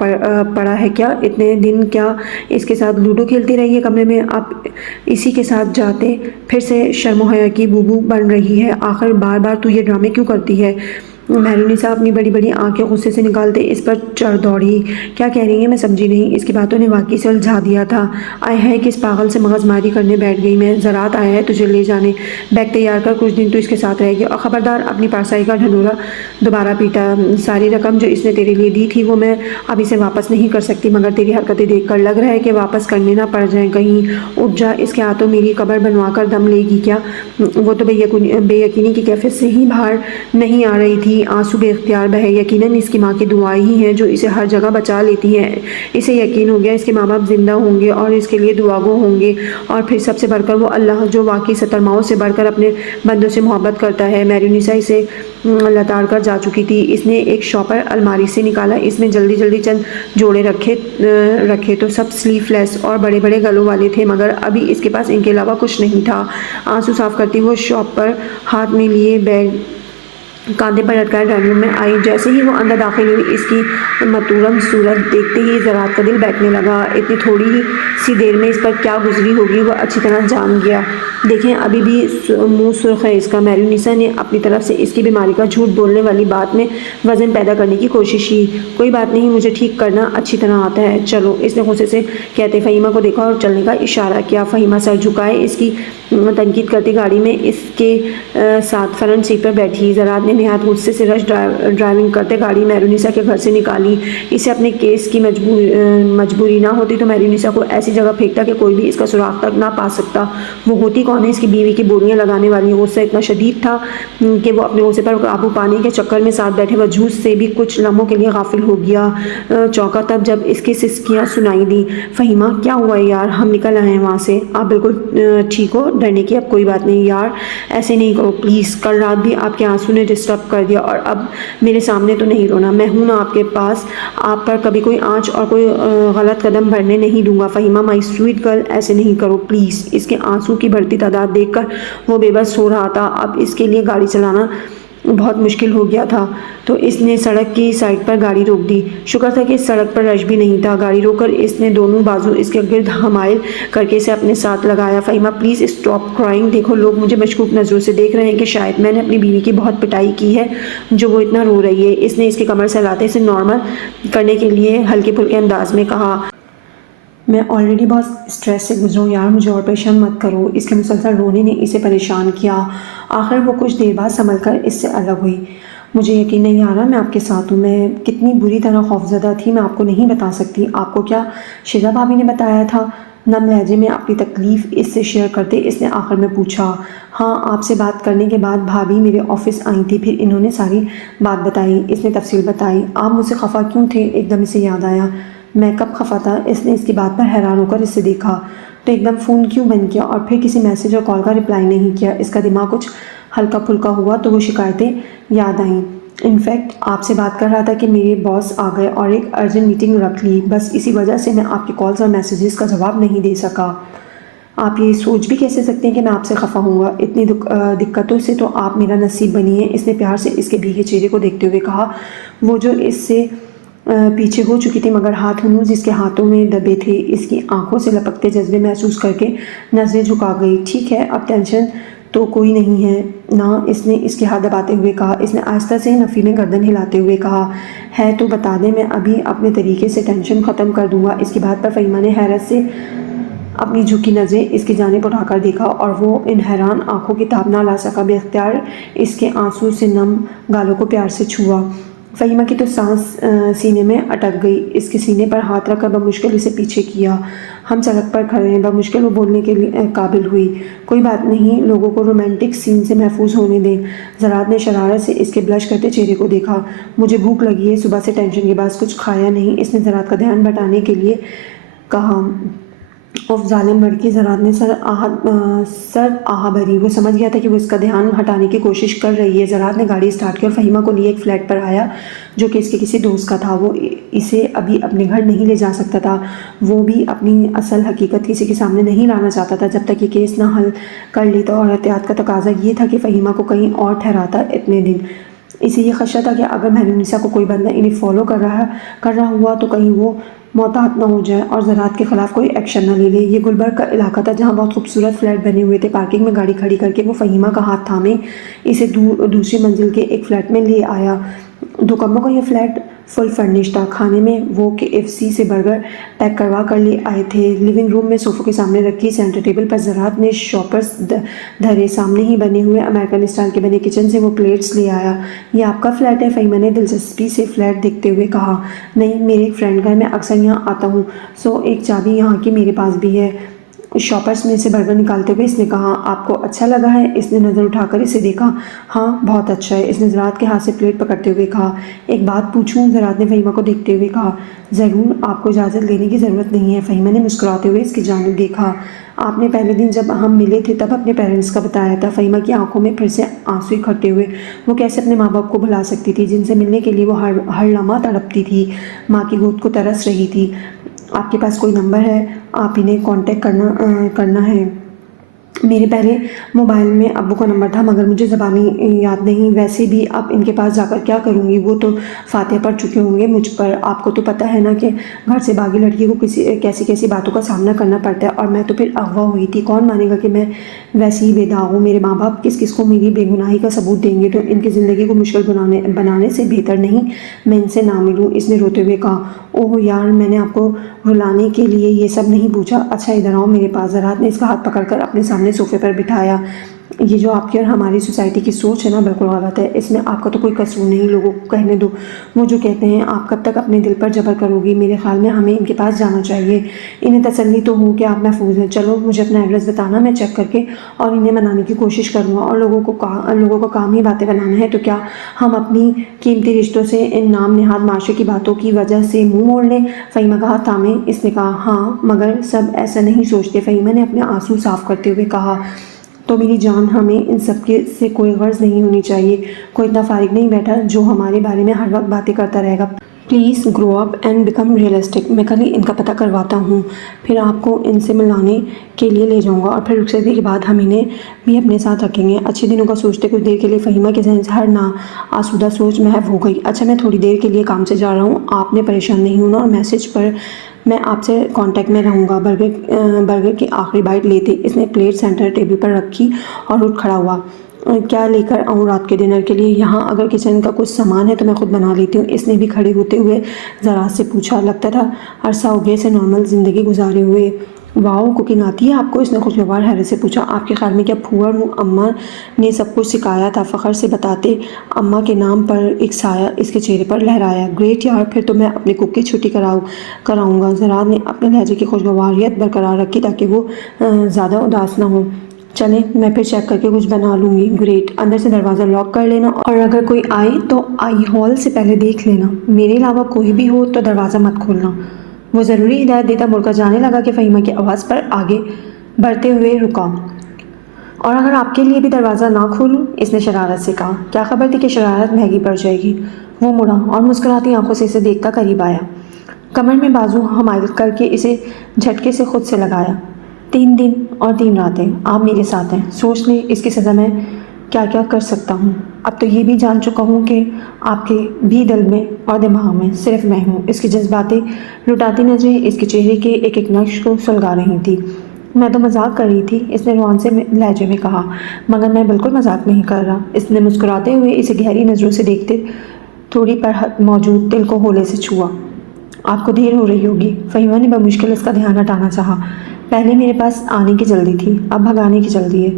پڑا ہے کیا؟ اتنے دن کیا اس کے ساتھ لوڈو کھیلتی رہی ہے کمرے میں؟ اب اسی کے ساتھ جاتے پھر سے شرم و حیا کی بوبو بن رہی ہے. آخر بار بار تو یہ ڈرامے کیوں کرتی ہے؟ مہرونیسا اپنی بڑی بڑی آنکھیں غصے سے نکالتے اس پر چڑھ دوڑی. کیا کہہ رہی ہیں؟ میں سمجھی نہیں. اس کی باتوں نے واقعی سے الجھا دیا تھا. آئے ہے کہ اس پاگل سے مغز ماری کرنے بیٹھ گئی میں. زراعت آیا ہے تجھے لے جانے، بیگ تیار کر، کچھ دن تو اس کے ساتھ رہے گی. اور خبردار اپنی پارسائی کا ڈھنڈورا دوبارہ پیٹا. ساری رقم جو اس نے تیرے لیے دی تھی وہ میں اب اسے واپس نہیں کر سکتی، مگر تیری حرکتیں دیکھ کر لگ رہا ہے کہ واپس کرنے نہ پڑ جائیں کہیں. اٹھ جا، اس کے ہاتھوں میری قبر بنوا کر دم لے گی کیا؟ وہ تو بے یقینی کی کیفیت سے ہی باہر نہیں آ رہی تھی. کی آنسو بے اختیار بہے۔ یقیناً اس کی ماں کی دعائیں ہی ہیں جو اسے ہر جگہ بچا لیتی ہیں۔ اسے یقین ہو گیا اس کے ماں باپ زندہ ہوں گے اور اس کے لیے دعا گو ہوں گے، اور پھر سب سے بڑھ کر وہ اللہ جو واقعی سترماؤں سے بڑھ کر اپنے بندوں سے محبت کرتا ہے۔ میرونیسا اسے لتاڑ کر جا چکی تھی۔ اس نے ایک شاپر الماری سے نکالا، اس میں جلدی جلدی چند جوڑے رکھے تو سب سلیو لیس اور بڑے بڑے گلوں والے تھے، مگر ابھی اس کے پاس ان کے علاوہ کچھ نہیں تھا۔ آنسو صاف کرتی وہ شاپ پر ہاتھ میں لیے بیگ کاندھے پر لٹکائے ڈرائنگ روم میں آئی۔ جیسے ہی وہ اندر داخل ہوئی، اس کی متورم صورت دیکھتے ہی زراعت کا دل بیٹھنے لگا۔ اتنی تھوڑی سی دیر میں اس پر کیا گزری ہوگی وہ اچھی طرح جان گیا۔ دیکھیں ابھی بھی منہ سرخ ہے اس کا۔ میرونیسا نے اپنی طرف سے اس کی بیماری کا جھوٹ بولنے والی بات میں وزن پیدا کرنے کی کوشش کی۔ کوئی بات نہیں، مجھے ٹھیک کرنا اچھی طرح آتا ہے، چلو، اس نے غصے سے کہتے فہیمہ کو دیکھا اور چلنے کا اشارہ کیا۔ فہیمہ سر جھکائے اس کی تنقید کرتی گاڑی میں اس کے ساتھ فرنٹ سیٹ پر بیٹھی۔ زراعت نے نہایت غصے سے رش ڈرائیونگ کرتے گاڑی میرونیسا کے گھر سے نکالی۔ اسے اپنے کیس کی مجبوری نہ ہوتی تو میرونیسا کو ایسی جگہ پھینکتا کہ کوئی بھی اس کا سراغ تک نہ پا سکتا۔ وہ ہوتی کون ہے اس کی بیوی کی بولیاں لگانے والی؟ غصہ اتنا شدید تھا کہ وہ اپنے غصے پر قابو پانے کے چکر میں ساتھ بیٹھے وجود سے بھی کچھ لمحوں کے لیے غافل ہو گیا۔ چونکا تب جب اس کی سسکیاں سنائی دیں۔ فہیمہ کیا ہوا یار؟ ہم نکل آئے ہیں وہاں سے، آپ بالکل ٹھیک ہو؟ ڈرنے کی اب کوئی بات نہیں یار، ایسے نہیں کرو پلیز، کل رات بھی آپ کے آنسو نے ڈسٹرب کر دیا، اور اب میرے سامنے تو نہیں رونا، میں ہوں نا آپ کے پاس، آپ پر کبھی کوئی آنچ اور کوئی غلط قدم بڑھنے نہیں دوں گا۔ فہیمہ مائی سویٹ گرل، ایسے نہیں کرو پلیز۔ اس کے آنسو کی بڑھتی تعداد دیکھ کر وہ بے بس ہو رہا تھا۔ اب اس کے لیے گاڑی چلانا بہت مشکل ہو گیا تھا، تو اس نے سڑک کی سائڈ پر گاڑی روک دی۔ شکر تھا کہ اس سڑک پر رش بھی نہیں تھا۔ گاڑی روک کر اس نے دونوں بازو اس کے گرد حمائل کر کے اسے اپنے ساتھ لگایا۔ فہیمہ پلیز اسٹاپ کرائنگ، دیکھو لوگ مجھے مشکوک نظروں سے دیکھ رہے ہیں کہ شاید میں نے اپنی بیوی کی بہت پٹائی کی ہے جو وہ اتنا رو رہی ہے۔ اس نے اس کی کمر سہلاتے اسے نارمل کرنے کے لیے ہلکے پھلکے انداز میں کہا، میں آلریڈی بہت اسٹریس سے گزروں یار، مجھے اور پریشان مت کرو۔ اس کے مسلسل رونے نے اسے پریشان کیا۔ آخر وہ کچھ دیر بعد سنبھل کر اس سے الگ ہوئی۔ مجھے یقین نہیں آ رہا میں آپ کے ساتھ ہوں، میں کتنی بری طرح خوفزدہ تھی میں آپ کو نہیں بتا سکتی۔ آپ کو کیا شیزا بھابی نے بتایا تھا؟ نم لہجے میں اپنی تکلیف اس سے شیئر کرتے اس نے آخر میں پوچھا۔ ہاں، آپ سے بات کرنے کے بعد بھابی میرے آفس آئی تھی، پھر انہوں نے ساری بات بتائی۔ اس نے تفصیل بتائی۔ آپ مجھ سے خفا کیوں تھے؟ ایک دم اسے یاد آیا، میں کب خفا تھا؟ اس نے اس کی بات پر حیران ہو کر اسے دیکھا۔ تو ایک دم فون کیوں بند کیا اور پھر کسی میسج اور کال کا رپلائی نہیں کیا؟ اس کا دماغ کچھ ہلکا پھلکا ہوا تو وہ شکایتیں یاد آئیں۔ انفیکٹ آپ سے بات کر رہا تھا کہ میرے باس آ گئے اور ایک ارجنٹ میٹنگ رکھ لی، بس اسی وجہ سے میں آپ کی کالز اور میسیجز کا جواب نہیں دے سکا۔ آپ یہ سوچ بھی کیسے سکتے ہیں کہ میں آپ سے خفا ہوں گا؟ اتنی دقتوں سے تو آپ میرا نصیب بنی ہے، اس نے پیار سے اس کے بھیگے چہرے کو دیکھتے ہوئے کہا۔ وہ جو اس سے پیچھے ہو چکی تھی مگر ہاتھ ہنوز اس کے ہاتھوں میں دبے تھے، اس کی آنکھوں سے لپکتے جذبے محسوس کر کے نظریں جھکا گئی۔ ٹھیک ہے، اب ٹینشن تو کوئی نہیں ہے نا؟ اس نے اس کے ہاتھ دباتے ہوئے کہا۔ اس نے آہستہ سے نفی میں گردن ہلاتے ہوئے کہا، ہے تو بتا دیں، میں ابھی اپنے طریقے سے ٹینشن ختم کر دوں گا۔ اس کی بات پر فہیمہ نے حیرت سے اپنی جھکی نظریں اس کی جانب اٹھا کر دیکھا اور وہ ان حیران آنکھوں کی تاب نہ لا سکا۔ بے اختیار اس کے آنسو سے نم گالوں کو پیار سے چھوا۔ فہیمہ کی تو سانس سینے میں اٹک گئی۔ اس کے سینے پر ہاتھ رکھ کر بمشکل اسے پیچھے کیا۔ ہم سڑک پر کھڑے ہیں، بمشکل وہ بولنے کے قابل ہوئی۔ کوئی بات نہیں، لوگوں کو رومانٹک سین سے محفوظ ہونے دیں۔ زراعت نے شرارت سے اس کے بلش کرتے چہرے کو دیکھا۔ مجھے بھوک لگی ہے، صبح سے ٹینشن کے باعث کچھ کھایا نہیں، اس نے زراعت کا دھیان بٹانے کے لیے کہا۔ اوف ظالم لڑکی، زراعت نے سر آہا بھری۔ وہ سمجھ گیا تھا کہ وہ اس کا دھیان ہٹانے کی کوشش کر رہی ہے۔ زراعت نے گاڑی اسٹارٹ کی اور فہیمہ کو لیے ایک فلیٹ پر آیا جو کہ اس کے کسی دوست کا تھا۔ وہ اسے ابھی اپنے گھر نہیں لے جا سکتا تھا، وہ بھی اپنی اصل حقیقت کسی کے سامنے نہیں لانا چاہتا تھا جب تک یہ کیس نہ حل کر لیتا، اور احتیاط کا تقاضا یہ تھا کہ فہیمہ کو کہیں اور ٹھہراتا اتنے دن۔ اسے یہ خدشہ تھا کہ اگر میرونیسا کو کوئی بندہ انہیں فالو کر رہا ہوا تو کہیں وہ محتاط نہ ہو جائے اور زراعت کے خلاف کوئی ایکشن نہ لے لے۔ یہ گلبرگ کا علاقہ تھا جہاں بہت خوبصورت فلیٹ بنے ہوئے تھے۔ پارکنگ میں گاڑی کھڑی کر کے وہ فہیمہ کا ہاتھ تھامے اسے دوسری منزل کے ایک فلیٹ میں لے آیا۔ 2 کمروں کا یہ فلیٹ فل فرنش تھا۔ کھانے میں وہ KFC سے برگر پیک کروا کر لے آئے تھے۔ لیونگ روم میں صوفوں کے سامنے رکھی سینٹر ٹیبل پر زراعت نے شاپرز دھرے، سامنے ہی بنے ہوئے امریکن اسٹائل کے بنے کچن سے وہ پلیٹس لے آیا۔ یہ آپ کا فلیٹ ہے؟ فہیمہ نے دلچسپی سے فلیٹ دیکھتے ہوئے کہا۔ نہیں، میرے ایک فرینڈ کا ہے، میں اکثر یہاں آتا ہوں، سو ایک چابی یہاں کی میرے پاس بھی ہے۔ اس شاپرس میں سے برگر نکالتے ہوئے اس نے کہا آپ کو اچھا لگا ہے؟ اس نے نظر اٹھا کر اسے دیکھا. ہاں بہت اچھا ہے. اس نے زراعت کے ہاتھ سے پلیٹ پکڑتے ہوئے کہا. ایک بات پوچھوں؟ زراعت نے فہیمہ کو دیکھتے ہوئے کہا. ضرور, آپ کو اجازت لینے کی ضرورت نہیں ہے. فہیمہ نے مسکراتے ہوئے اس کی جانب دیکھا. آپ نے پہلے دن جب ہم ملے تھے تب اپنے پیرنٹس کا بتایا تھا. فہیمہ کی آنکھوں میں پھر سے آنسو اکھڑتے ہوئے. وہ کیسے اپنے ماں باپ کو بھلا سکتی تھی جن سے ملنے کے لیے وہ ہر لمحہ تڑپتی تھی, ماں کی گود کو ترس رہی تھی. آپ کے پاس کوئی نمبر ہے؟ آپ انہیں کانٹیکٹ کرنا ہے. میرے پہلے موبائل میں ابو کا نمبر تھا مگر مجھے زبانی یاد نہیں. ویسے بھی اب ان کے پاس جا کر کیا کروں گی؟ وہ تو فاتحہ پڑھ چکے ہوں گے مجھ پر. آپ کو تو پتہ ہے نا کہ گھر سے باغی لڑکی کو کیسی باتوں کا سامنا کرنا پڑتا ہے, اور میں تو پھر اغوا ہوئی تھی. کون مانے گا کہ میں ویسی ہی بے داغ ہوں؟ میرے ماں باپ کس کو میری بے گناہی کا ثبوت دیں گے؟ تو ان کی زندگی کو مشکل بنانے سے بہتر نہیں میں ان سے نہ ملوں. اس نے روتے ہوئے کہا. اوہ یار, میں نے آپ کو رلانے کے لیے یہ سب نہیں پوچھا. اچھا ادھر آؤ میرے پاس. زراعت نے اس کا ہاتھ پکڑ کر اپنے سامنے صوفے پر بٹھایا. یہ جو آپ کی اور ہماری سوسائٹی کی سوچ ہے نا, بالکل غلط ہے. اس میں آپ کا تو کوئی قصور نہیں. لوگوں کو کہنے دو. وہ جو کہتے ہیں, آپ کب تک اپنے دل پر جبر کرو گی؟ میرے خیال میں ہمیں ان کے پاس جانا چاہیے. انہیں تسلی تو ہو کہ آپ محفوظ ہیں. چلو مجھے اپنا ایڈریس بتانا, میں چیک کر کے اور انہیں منانے کی کوشش کروں گا. اور لوگوں کو کام ہی باتیں بنانا ہے تو کیا ہم اپنی قیمتی رشتوں سے ان نام نہاد معاشرے کی باتوں کی وجہ سے منہ موڑ لیں؟ فہیمہ کا ہاتھ تھامے اس نے کہا. ہاں مگر سب ایسا نہیں سوچتے. فہیمہ نے اپنے آنسو صاف کرتے ہوئے کہا. تو میری جان, ہمیں ان سب سے کوئی غرض نہیں ہونی چاہیے. کوئی اتنا فارغ نہیں بیٹھا جو ہمارے بارے میں ہر وقت باتیں کرتا رہے گا. Please grow up and become realistic. میں کل ہی ان کا پتہ کرواتا ہوں, پھر آپ کو ان سے ملانے کے لیے لے جاؤں گا, اور پھر رخصتی کے بعد ہم انہیں بھی اپنے ساتھ رکھیں گے. اچھے دنوں کا سوچتے کچھ دیر کے لیے فہیمہ کے ذہن سے ہر آسودہ سوچ محو ہو گئی. اچھا, میں تھوڑی دیر کے لیے کام سے جا رہا ہوں. آپ نے پریشان نہیں ہونا, اور میسج پر میں آپ سے کانٹیکٹ میں رہوں گا. برگر کی آخری بائٹ لیتے اس نے پلیٹ سینٹر ٹیبل پر رکھی اور اٹھ کھڑا ہوا. کیا لے کر آؤں رات کے ڈنر کے لیے؟ یہاں اگر کچن کا کچھ سامان ہے تو میں خود بنا لیتی ہوں. اس نے بھی کھڑے ہوتے ہوئے زراعت سے پوچھا. لگتا تھا عرصہ ہو گیا سے نارمل زندگی گزارے ہوئے. واؤ, کوکنگ آتی ہے آپ کو؟ اس نے خوشگوار حیرت سے پوچھا. آپ کے خیال میں کیا پھوپھا اماں نے سب کچھ سکھایا تھا؟ فخر سے بتاتے اماں کے نام پر ایک سایہ اس کے چہرے پر لہرایا. گریٹ یار, پھر تو میں اپنے کوک کی چھٹی کراؤں گا. زراعت نے اپنے لہجے کی خوشگواریت برقرار رکھی تاکہ وہ زیادہ اداس نہ ہو. چلیں, میں پھر چیک کر کے کچھ بنا لوں گی. گریٹ. اندر سے دروازہ لاک کر لینا, اور اگر کوئی آئے تو آئی ہال سے پہلے دیکھ لینا. میرے علاوہ کوئی بھی ہو تو دروازہ مت کھولنا. وہ ضروری ہدایت دیتا مڑ کر جانے لگا کہ فہیمہ کی آواز پر آگے بڑھتے ہوئے رکا. اور اگر آپ کے لیے بھی دروازہ نہ کھولوں؟ اس نے شرارت سے کہا. کیا خبر تھی کہ شرارت مہنگی پڑ جائے گی. وہ مڑا اور مسکراتی آنکھوں سے اسے دیکھتا قریب آیا. کمر میں بازو حمایل کر کے اسے جھٹکے سے خود سے لگایا. 3 دن اور 3 راتیں آپ میرے ساتھ ہیں. سوچ لیں اس کی سزا میں کیا کیا کر سکتا ہوں. اب تو یہ بھی جان چکا ہوں کہ آپ کے بھی دل میں اور دماغ میں صرف میں ہوں. اس کی جذباتیں لٹاتی نظریں اس کے چہرے کے ایک ایک نقش کو سلگا رہی تھی. میں تو مذاق کر رہی تھی, اس نے روان سے لہجے میں کہا. مگر میں بالکل مذاق نہیں کر رہا. اس نے مسکراتے ہوئے اسے گہری نظروں سے دیکھتے تھوڑی پر موجود دل کو ہولے سے چھوا. آپ کو دیر ہو رہی ہوگی. فہیمہ نے بمشکل اس کا دھیان ہٹانا چاہا. پہلے میرے پاس آنے کی جلدی تھی, اب بھگانے کی جلدی ہے.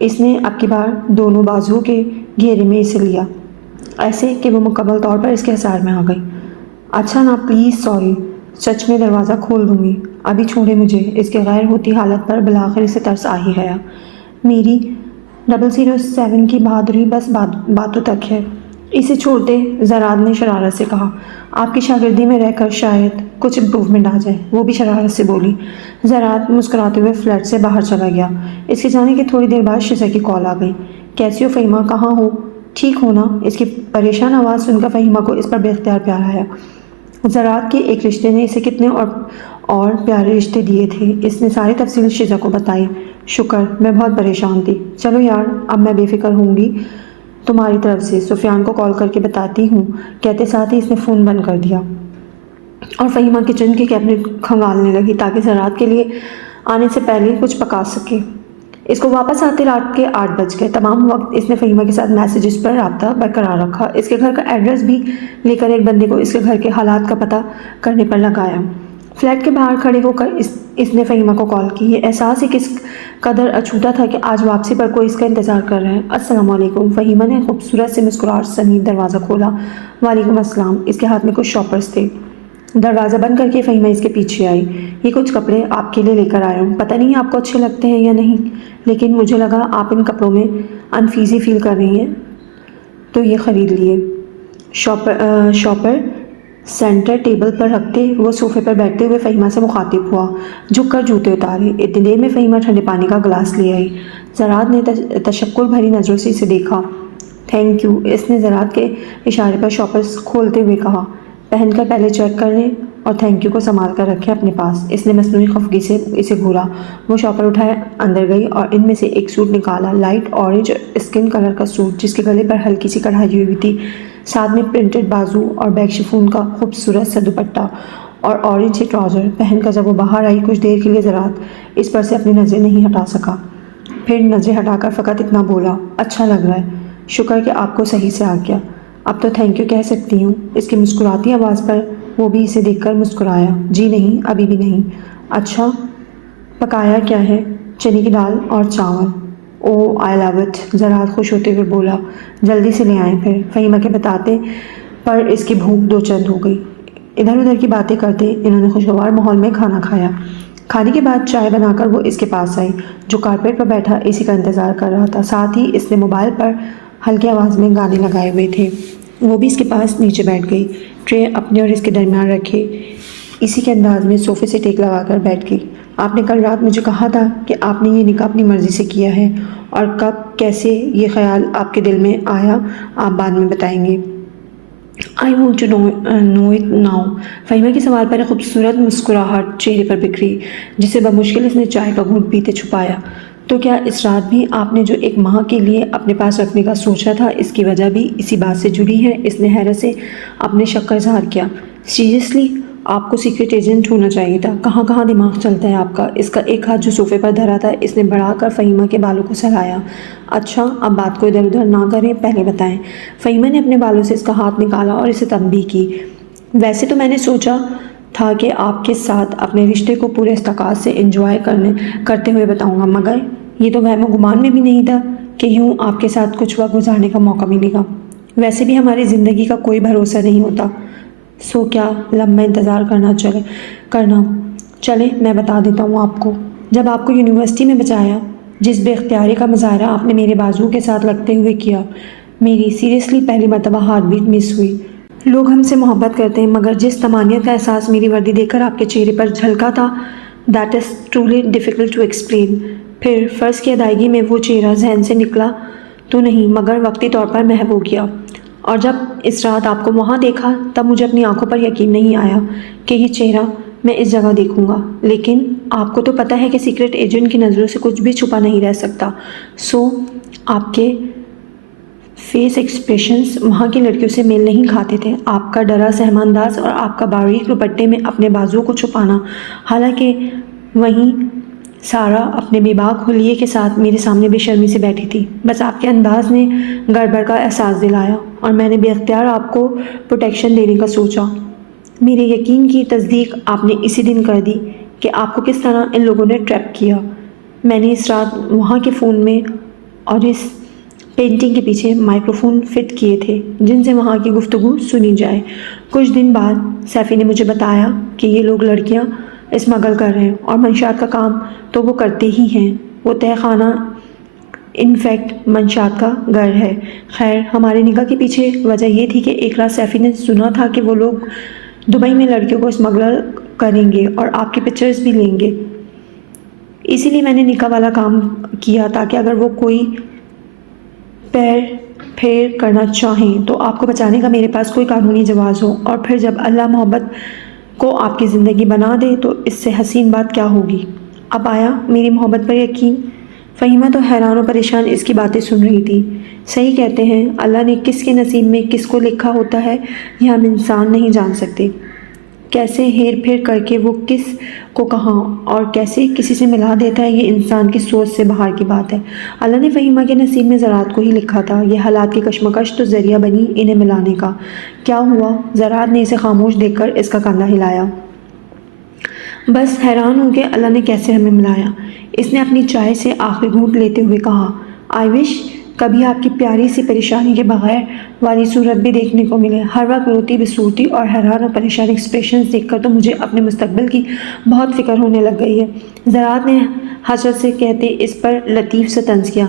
اس نے اب کی بار دونوں بازوؤں کے گھیرے میں اسے لیا, ایسے کہ وہ مکمل طور پر اس کے حصار میں آ گئی. اچھا نا, پلیز سوری. سچ میں دروازہ کھول دوں گی. ابھی چھوڑے مجھے. اس کے غیر ہوتی حالت پر بالآخر اسے ترس آ ہی گیا. میری 007 کی بہادری بس باتوں تک ہے. اسے چھوڑتے زراعت نے شرارت سے کہا. آپ کی شاگردی میں رہ کر شاید کچھ امپروومنٹ آ جائے. وہ بھی شرارت سے بولی. زراعت مسکراتے ہوئے فلیٹ سے باہر چلا گیا. اس کے جانے کے تھوڑی دیر بعد شزا کی کال آ گئی. کیسی ہو فہیمہ, کہاں ہو؟ ٹھیک ہو نا؟ اس کی پریشان آواز سن کر فہیمہ کو اس پر بے اختیار پیار آیا. زراعت کے ایک رشتے نے اسے کتنے اور پیارے رشتے دیے تھے. اس نے ساری تفصیل شزا کو بتائی. شکر, میں بہت پریشان تھی. چلو یار, اب میں بے فکر ہوں گی تمہاری طرف سے. سفیان کو کال کر کے بتاتی ہوں. کہتے ساتھ ہی اس نے فون بند کر دیا اور فہیمہ کچن کے کیبنٹ کھنگالنے لگی تاکہ زراعت کے لیے آنے سے پہلے کچھ پکا سکے. اس کو واپس آتے رات کے 8 بج گئے. تمام وقت اس نے فہیمہ کے ساتھ میسیجز پر رابطہ برقرار رکھا. اس کے گھر کا ایڈریس بھی لے کر ایک بندے کو اس کے گھر کے حالات کا پتہ کرنے پر لگایا. فلیٹ کے باہر کھڑے ہو کر اس نے فہیمہ کو کال کی. یہ احساس ہی کس قدر اچھوتا تھا کہ آج واپسی پر کوئی اس کا انتظار کر رہا ہے. السلام علیکم. فہیمہ نے خوبصورت سے مسکراہٹ سمیت دروازہ کھولا. وعلیکم السلام. اس کے ہاتھ میں کچھ شاپرز تھے. دروازہ بند کر کے فہیمہ اس کے پیچھے آئی۔ یہ کچھ کپڑے آپ کے لیے لے کر آیا ہوں، پتہ نہیں آپ کو اچھے لگتے ہیں یا نہیں، لیکن مجھے لگا آپ ان کپڑوں میں انفیزی فیل کر رہی ہیں تو یہ خرید لیے۔ شاپر سینٹر ٹیبل پر رکھتے وہ صوفے پر بیٹھتے ہوئے فہیمہ سے مخاطب ہوا، جھک کر جوتے اتارے۔ اتنی دیر میں فہیمہ ٹھنڈے پانی کا گلاس لے آئی۔ زراعت نے تشکر بھری نظروں سے اسے دیکھا۔ تھینک یو، اس نے زراعت کے اشارے پر شاپرز کھولتے ہوئے کہا۔ پہن کر پہلے چیک کر لیں اور تھینک یو کو سنبھال کر رکھے اپنے پاس۔ اس نے مصنوعی خفگی سے اسے گھورا۔ وہ شاپر اٹھائے اندر گئی اور ان میں سے ایک سوٹ نکالا، لائٹ اورنج اسکن کلر کا سوٹ جس کے گلے پر ہلکی سی کڑھائی ہوئی تھی، ساتھ میں پرنٹڈ بازو اور بیک شفون کا خوبصورت سا دوپٹہ اور اورنج سے ٹراؤزر۔ پہن کر جب وہ باہر آئی کچھ دیر کے لیے زراعت اس پر سے اپنی نظریں نہیں ہٹا سکا، پھر نظریں ہٹا کر فقط اتنا بولا، اچھا لگ رہا ہے، شکر کہ آپ کو صحیح سے آ گیا، اب تو تھینک یو کہہ سکتی ہوں۔ اس کی مسکراتی آواز پر وہ بھی اسے دیکھ کر مسکرایا۔ جی نہیں، ابھی بھی نہیں۔ اچھا، پکایا کیا ہے؟ چنے کی دال اور چاول۔ او آئی لو اٹ، زراعت خوش ہوتے ہوئے بولا۔ جلدی سے لے آئیں پھر۔ فہیمہ کے بتاتے پر اس کی بھوک دو چند ہو گئی۔ ادھر ادھر کی باتیں کرتے انہوں نے خوشگوار ماحول میں کھانا کھایا۔ کھانے کے بعد چائے بنا کر وہ اس کے پاس آئی جو کارپیٹ پر بیٹھا اسی کا انتظار کر رہا تھا، ساتھ ہی اس نے موبائل پر ہلکی آواز میں گانے لگائے ہوئے تھے۔ وہ بھی اس کے پاس نیچے بیٹھ گئی، ٹرے اپنے اور اس کے درمیان رکھے اسی کے انداز میں صوفے سے ٹیک لگا کر بیٹھ گئی۔ آپ نے کل رات مجھے کہا تھا کہ آپ نے یہ نکاح اپنی مرضی سے کیا ہے، اور کب کیسے یہ خیال آپ کے دل میں آیا آپ بعد میں بتائیں گے۔ I want to know it now۔ Fahima کے سوال پر ایک خوبصورت مسکراہٹ چہرے پر بکھری جسے بمشکل اس نے چائے کا گھونٹ پیتے چھپایا۔ تو کیا اس رات بھی آپ نے جو ایک ماہ کے لیے اپنے پاس رکھنے کا سوچا تھا اس کی وجہ بھی اسی بات سے جڑی ہے؟ اس نے حیرت سے اپنے شک کا اظہار کیا۔ سیریسلی، آپ کو سیکرٹ ایجنٹ ہونا چاہیے تھا، کہاں کہاں دماغ چلتا ہے آپ کا۔ اس کا ایک ہاتھ جو صوفے پر دھرا تھا اس نے بڑھا کر فہیمہ کے بالوں کو سہلایا۔ اچھا، اب بات کو ادھر ادھر نہ کریں، پہلے بتائیں۔ فہیمہ نے اپنے بالوں سے اس کا ہاتھ نکالا اور اسے تنبیہ کی۔ ویسے تو میں نے سوچا تھا کہ آپ کے ساتھ اپنے رشتے کو پورے استقامت سے انجوائے کرتے ہوئے بتاؤں گا، مگر یہ تو وہم و گمان میں بھی نہیں تھا کہ یوں آپ کے ساتھ کچھ وقت گزارنے کا موقع ملے گا۔ ویسے بھی ہماری زندگی کا کوئی بھروسہ نہیں ہوتا، سو کیا لمبا انتظار کرنا۔ چلیں میں بتا دیتا ہوں آپ کو۔ جب آپ کو یونیورسٹی میں بچایا، جس بے اختیاری کا مظاہرہ آپ نے میرے بازو کے ساتھ لگتے ہوئے کیا، میری سیریسلی پہلی مرتبہ ہارٹ بیٹ مس ہوئی۔ لوگ ہم سے محبت کرتے ہیں، مگر جس طمانینت کا احساس میری وردی دیکھ کر آپ کے چہرے پر جھلکا تھا، that is truly difficult to explain. پھر فرض کی ادائیگی میں وہ چہرہ ذہن سے نکلا تو نہیں، مگر وقتی طور پر محو ہو گیا، اور جب اس رات آپ کو وہاں دیکھا تب مجھے اپنی آنکھوں پر یقین نہیں آیا کہ یہ چہرہ میں اس جگہ دیکھوں گا۔ لیکن آپ کو تو پتہ ہے کہ سیکرٹ ایجنٹ کی نظروں سے کچھ بھی چھپا نہیں رہ سکتا، سو آپ کے فیس ایکسپریشنز وہاں کی لڑکیوں سے میل نہیں کھاتے تھے۔ آپ کا ڈرا سہم انداز اور آپ کا باریک دوپٹے میں اپنے بازوؤں کو چھپانا، حالانکہ وہیں سارا اپنے بے باک حلیے کے ساتھ میرے سامنے بے شرمی سے بیٹھی تھی۔ بس آپ کے انداز نے گڑبڑ کا احساس دلایا اور میں نے بے اختیار آپ کو پروٹیکشن دینے کا سوچا۔ میرے یقین کی تصدیق آپ نے اسی دن کر دی کہ آپ کو کس طرح ان لوگوں نے ٹریپ کیا۔ میں نے اس رات وہاں کے فون میں اور اس پینٹنگ کے پیچھے مائکرو فون فٹ کیے تھے جن سے وہاں کی گفتگو سنی جائے۔ کچھ دن بعد سیفی نے مجھے بتایا کہ یہ لوگ لڑکیاں اسمگل کر رہے ہیں، اور منشیات کا کام تو وہ کرتے ہی ہیں، وہ تہہ خانہ انفیکٹ منشیات کا گھر ہے۔ خیر، ہمارے نکاح کے پیچھے وجہ یہ تھی کہ ایک رات سیفی نے سنا تھا کہ وہ لوگ دبئی میں لڑکیوں کو اسمگلر کریں گے اور آپ کی پکچرز بھی لیں گے، اسی لیے میں نے نکاح والا کام کیا تاکہ اگر وہ کوئی پیر پھیر کرنا چاہیں تو آپ کو بچانے کا میرے پاس کوئی قانونی جواز ہو، اور پھر جب اللہ محبت کو آپ کی زندگی بنا دے تو اس سے حسین بات کیا ہوگی۔ اب آیا میری محبت پر یقین؟ فہیمہ تو حیران و پریشان اس کی باتیں سن رہی تھی۔ صحیح کہتے ہیں، اللہ نے کس کے نصیب میں کس کو لکھا ہوتا ہے یہ ہم انسان نہیں جان سکتے، کیسے ہیر پھیر کر کے وہ کس کو کہاں اور کیسے کسی سے ملا دیتا ہے، یہ انسان کی سوچ سے باہر کی بات ہے۔ اللہ نے فہیمہ کے نصیب میں زراعت کو ہی لکھا تھا، یہ حالات کی کشمکش تو ذریعہ بنی انہیں ملانے کا۔ کیا ہوا؟ زراعت نے اسے خاموش دیکھ کر اس کا کندھا ہلایا۔ بس حیران ہوں کہ اللہ نے کیسے ہمیں ملایا، اس نے اپنی چائے سے آخری گھونٹ لیتے ہوئے کہا۔ آئی وش کبھی آپ کی پیاری سی پریشانی کے بغیر والی صورت بھی دیکھنے کو ملے، ہر وقت روتی بسورتی اور حیران اور پریشان ایکسپریشنز دیکھ کر تو مجھے اپنے مستقبل کی بہت فکر ہونے لگ گئی ہے۔ زراعت نے حسرت سے کہتے اس پر لطیف سے طنز کیا۔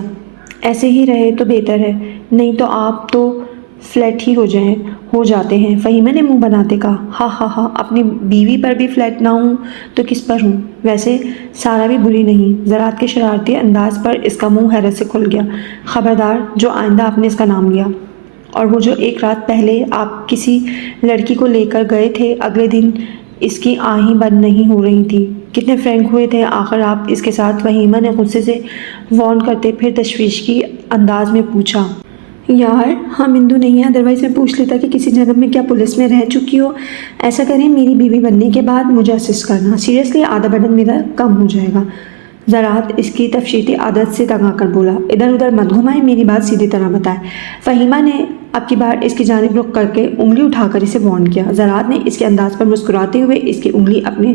ایسے ہی رہے تو بہتر ہے، نہیں تو آپ تو فلیٹ ہی ہو جاتے ہیں۔ فہیمہ نے منہ بناتے کہا، ہاں ہاں ہاں، اپنی بیوی پر بھی فلیٹ نہ ہوں تو کس پر ہوں؟ ویسے سارا بھی بری نہیں۔ زراعت کے شرارتی انداز پر اس کا منہ حیرت سے کھل گیا۔ خبردار جو آئندہ آپ نے اس کا نام لیا، اور وہ جو ایک رات پہلے آپ کسی لڑکی کو لے کر گئے تھے، اگلے دن اس کی آہیں بند نہیں ہو رہی تھی۔ کتنے فرینک ہوئے تھے آخر آپ اس کے ساتھ؟ فہیمہ نے غصے سے وارن کرتے پھر تشویش کی انداز میں پوچھا۔ یار ہم ہندو نہیں ہیں، ادروائز میں پوچھ لیتا کہ کسی جنم میں کیا پولیس میں رہ چکی ہو۔ ایسا کریں، میری بیوی بننے کے بعد مجھے اسسٹ کرنا، سیریسلی آدھا برڈن میرا کم ہو جائے گا۔ زراعت اس کی تفشیتی عادت سے تنگ آ کر بولا، ادھر ادھر مت گھمائیں، میری بات سیدھی طرح بتائیں۔ فہیمہ نے اب کی بار اس کی جانب رخ کر کے انگلی اٹھا کر اسے وارن کیا۔ زراعت نے اس کے انداز پر مسکراتے ہوئے اس کی انگلی اپنے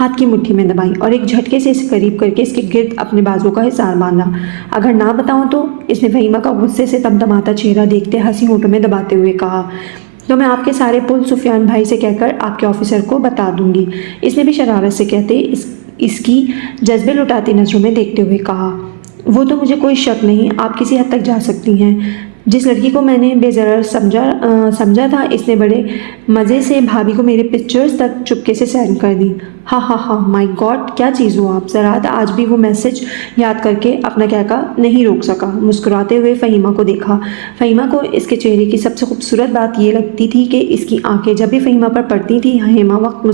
ہاتھ کی مٹھی میں دبائی اور ایک جھٹکے سے اسے قریب کر کے اس کے گرد اپنے بازو کا حصار باندھا۔ اگر نہ بتاؤں تو؟ اس نے فہیمہ کا غصے سے تمتماتا چہرہ دیکھتے ہنسی ہونٹوں میں دباتے ہوئے کہا۔ تو میں آپ کے سارے پل سفیان بھائی سے کہہ کر آپ کے آفیسر کو بتا دوں گی، اس نے بھی شرارت سے کہتے اس کی جذبے لٹاتی نظروں میں دیکھتے ہوئے کہا۔ وہ تو مجھے کوئی شک نہیں، آپ کسی حد تک جا سکتی ہیں۔ جس لڑکی کو میں نے بے ضرر سمجھا تھا، اس نے بڑے مزے سے بھابھی کو میرے پکچرز تک چپکے سے سینڈ کر دی۔ ہاں ہاں ہاں، مائی گاڈ، کیا چیز ہو آپ؟ زراعت آج بھی وہ میسج یاد کر کے اپنا کہکا نہیں روک سکا۔ مسکراتے ہوئے فہیمہ کو دیکھا۔ فہیمہ کو اس کے چہرے کی سب سے خوبصورت بات یہ لگتی تھی کہ اس کی آنکھیں جب بھی فہیمہ پر پڑتی تھی، ہر وقت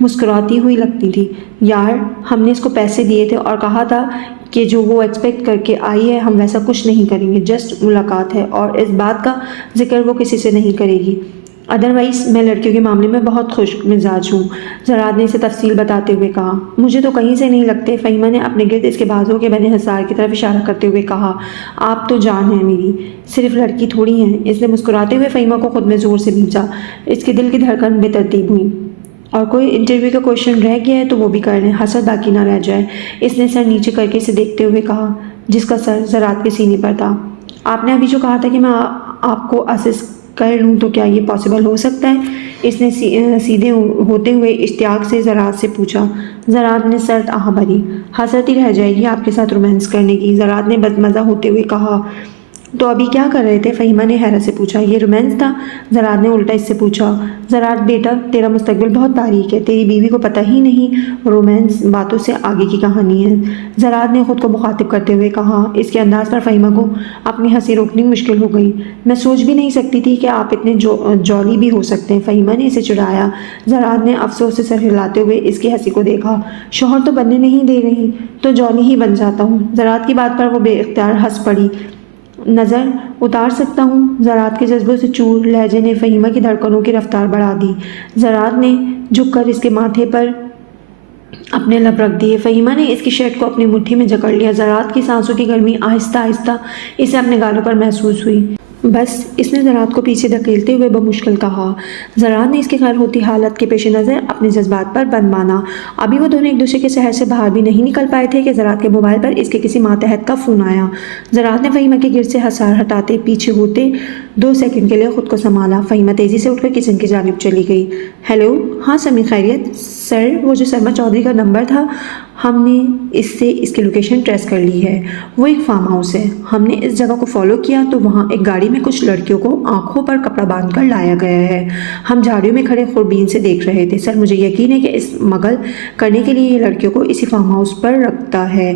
مسکراتی ہوئی لگتی تھی۔ یار ہم نے اس کو پیسے دیے تھے اور کہا تھا کہ جو وہ ایکسپیکٹ کر کے آئی ہے ہم ویسا کچھ نہیں کریں گے، جسٹ ملاقات ہے، اور اس بات کا ذکر وہ کسی سے نہیں کرے گی۔ ادروائز میں لڑکیوں کے معاملے میں بہت خوش مزاج ہوں، زراعت نے اسے تفصیل بتاتے ہوئے کہا۔ مجھے تو کہیں سے نہیں لگتے، فہیمہ نے اپنے گرد اس کے بازوں کے بنے حصار کی طرف اشارہ کرتے ہوئے کہا۔ آپ تو جان ہیں میری، صرف لڑکی تھوڑی ہیں۔ اس نے مسکراتے ہوئے فہیمہ کو خود میں زور سے بھینچا۔ اس کے دل کی دھڑکن بے ترتیب ہوئی۔ اور کوئی انٹرویو کا کوشچن رہ گیا ہے تو وہ بھی کر لیں، حسد باقی نہ رہ جائے۔ اس نے سر نیچے کر کے اسے دیکھتے ہوئے کہا، جس کا سر زراعت کے سینے پر تھا۔ آپ نے ابھی جو کہا تھا کہ میں آپ کو اسسٹ کر لوں تو کیا یہ پاسبل ہو سکتا ہے؟ اس نے سیدھے ہوتے ہوئے اشتیاق سے زراعت سے پوچھا۔ زراعت نے سرد آہ بھری، حسرت ہی رہ جائے گی آپ کے ساتھ رومانس کرنے کی، زراعت نے بدمزہ ہوتے ہوئے کہا۔ تو ابھی کیا کر رہے تھے؟ فہیمہ نے حیرت سے پوچھا۔ یہ رومانس تھا، زراعت نے الٹا اس سے پوچھا۔ زراعت بیٹا، تیرا مستقبل بہت تاریک ہے، تیری بیوی کو پتہ ہی نہیں، رومانس باتوں سے آگے کی کہانی ہے، زراعت نے خود کو مخاطب کرتے ہوئے کہا۔ اس کے انداز پر فہیمہ کو اپنی ہنسی روکنی مشکل ہو گئی۔ میں سوچ بھی نہیں سکتی تھی کہ آپ اتنے جولی بھی ہو سکتے ہیں، فہیمہ نے اسے چڑھایا۔ زراعت نے افسوس سے سر ہلاتے ہوئے اس کی ہنسی کو دیکھا۔ شوہر تو بننے نہیں دے رہی تو جولی ہی بن جاتا ہوں۔ زراعت کی بات پر وہ بے اختیار ہنس پڑی۔ نظر اتار سکتا ہوں؟ زراعت کے جذبوں سے چور لہجے نے فہیمہ کی دھڑکنوں کی رفتار بڑھا دی۔ زراعت نے جھک کر اس کے ماتھے پر اپنے لب رکھ دیے۔ فہیمہ نے اس کی شرٹ کو اپنی مٹھی میں جکڑ لیا۔ زراعت کی سانسوں کی گرمی آہستہ آہستہ اسے اپنے گالوں پر محسوس ہوئی۔ بس، اس نے زراعت کو پیچھے دھکیلتے ہوئے بمشکل کہا۔ زراعت نے اس کی غیر ہوتی حالت کے پیش نظر اپنے جذبات پر بند باندھا۔ ابھی وہ دونوں ایک دوسرے کے شہر سے باہر بھی نہیں نکل پائے تھے کہ زراعت کے موبائل پر اس کے کسی ماتحت کا فون آیا۔ زراعت نے فہیمہ کے گرد سے حصار ہٹاتے پیچھے ہوتے 2 سیکنڈ کے لیے خود کو سنبھالا۔ فہیمہ تیزی سے اٹھ کر کچن کی جانب چلی گئی۔ ہیلو، ہاں سمیع، خیریت؟ سر، وہ جو سرما چودھری کا نمبر تھا، ہم نے اس سے اس کی لوکیشن ٹریس کر لی ہے۔ وہ ایک فارم ہاؤس ہے، ہم نے اس جگہ کو فالو کیا تو وہاں ایک گاڑی میں کچھ لڑکیوں کو آنکھوں پر کپڑا باندھ کر لایا گیا ہے۔ ہم جھاڑیوں میں کھڑے خوربین سے دیکھ رہے تھے۔ سر، مجھے یقین ہے کہ اس مغل کرنے کے لیے یہ لڑکیوں کو اسی فارم ہاؤس پر رکھتا ہے۔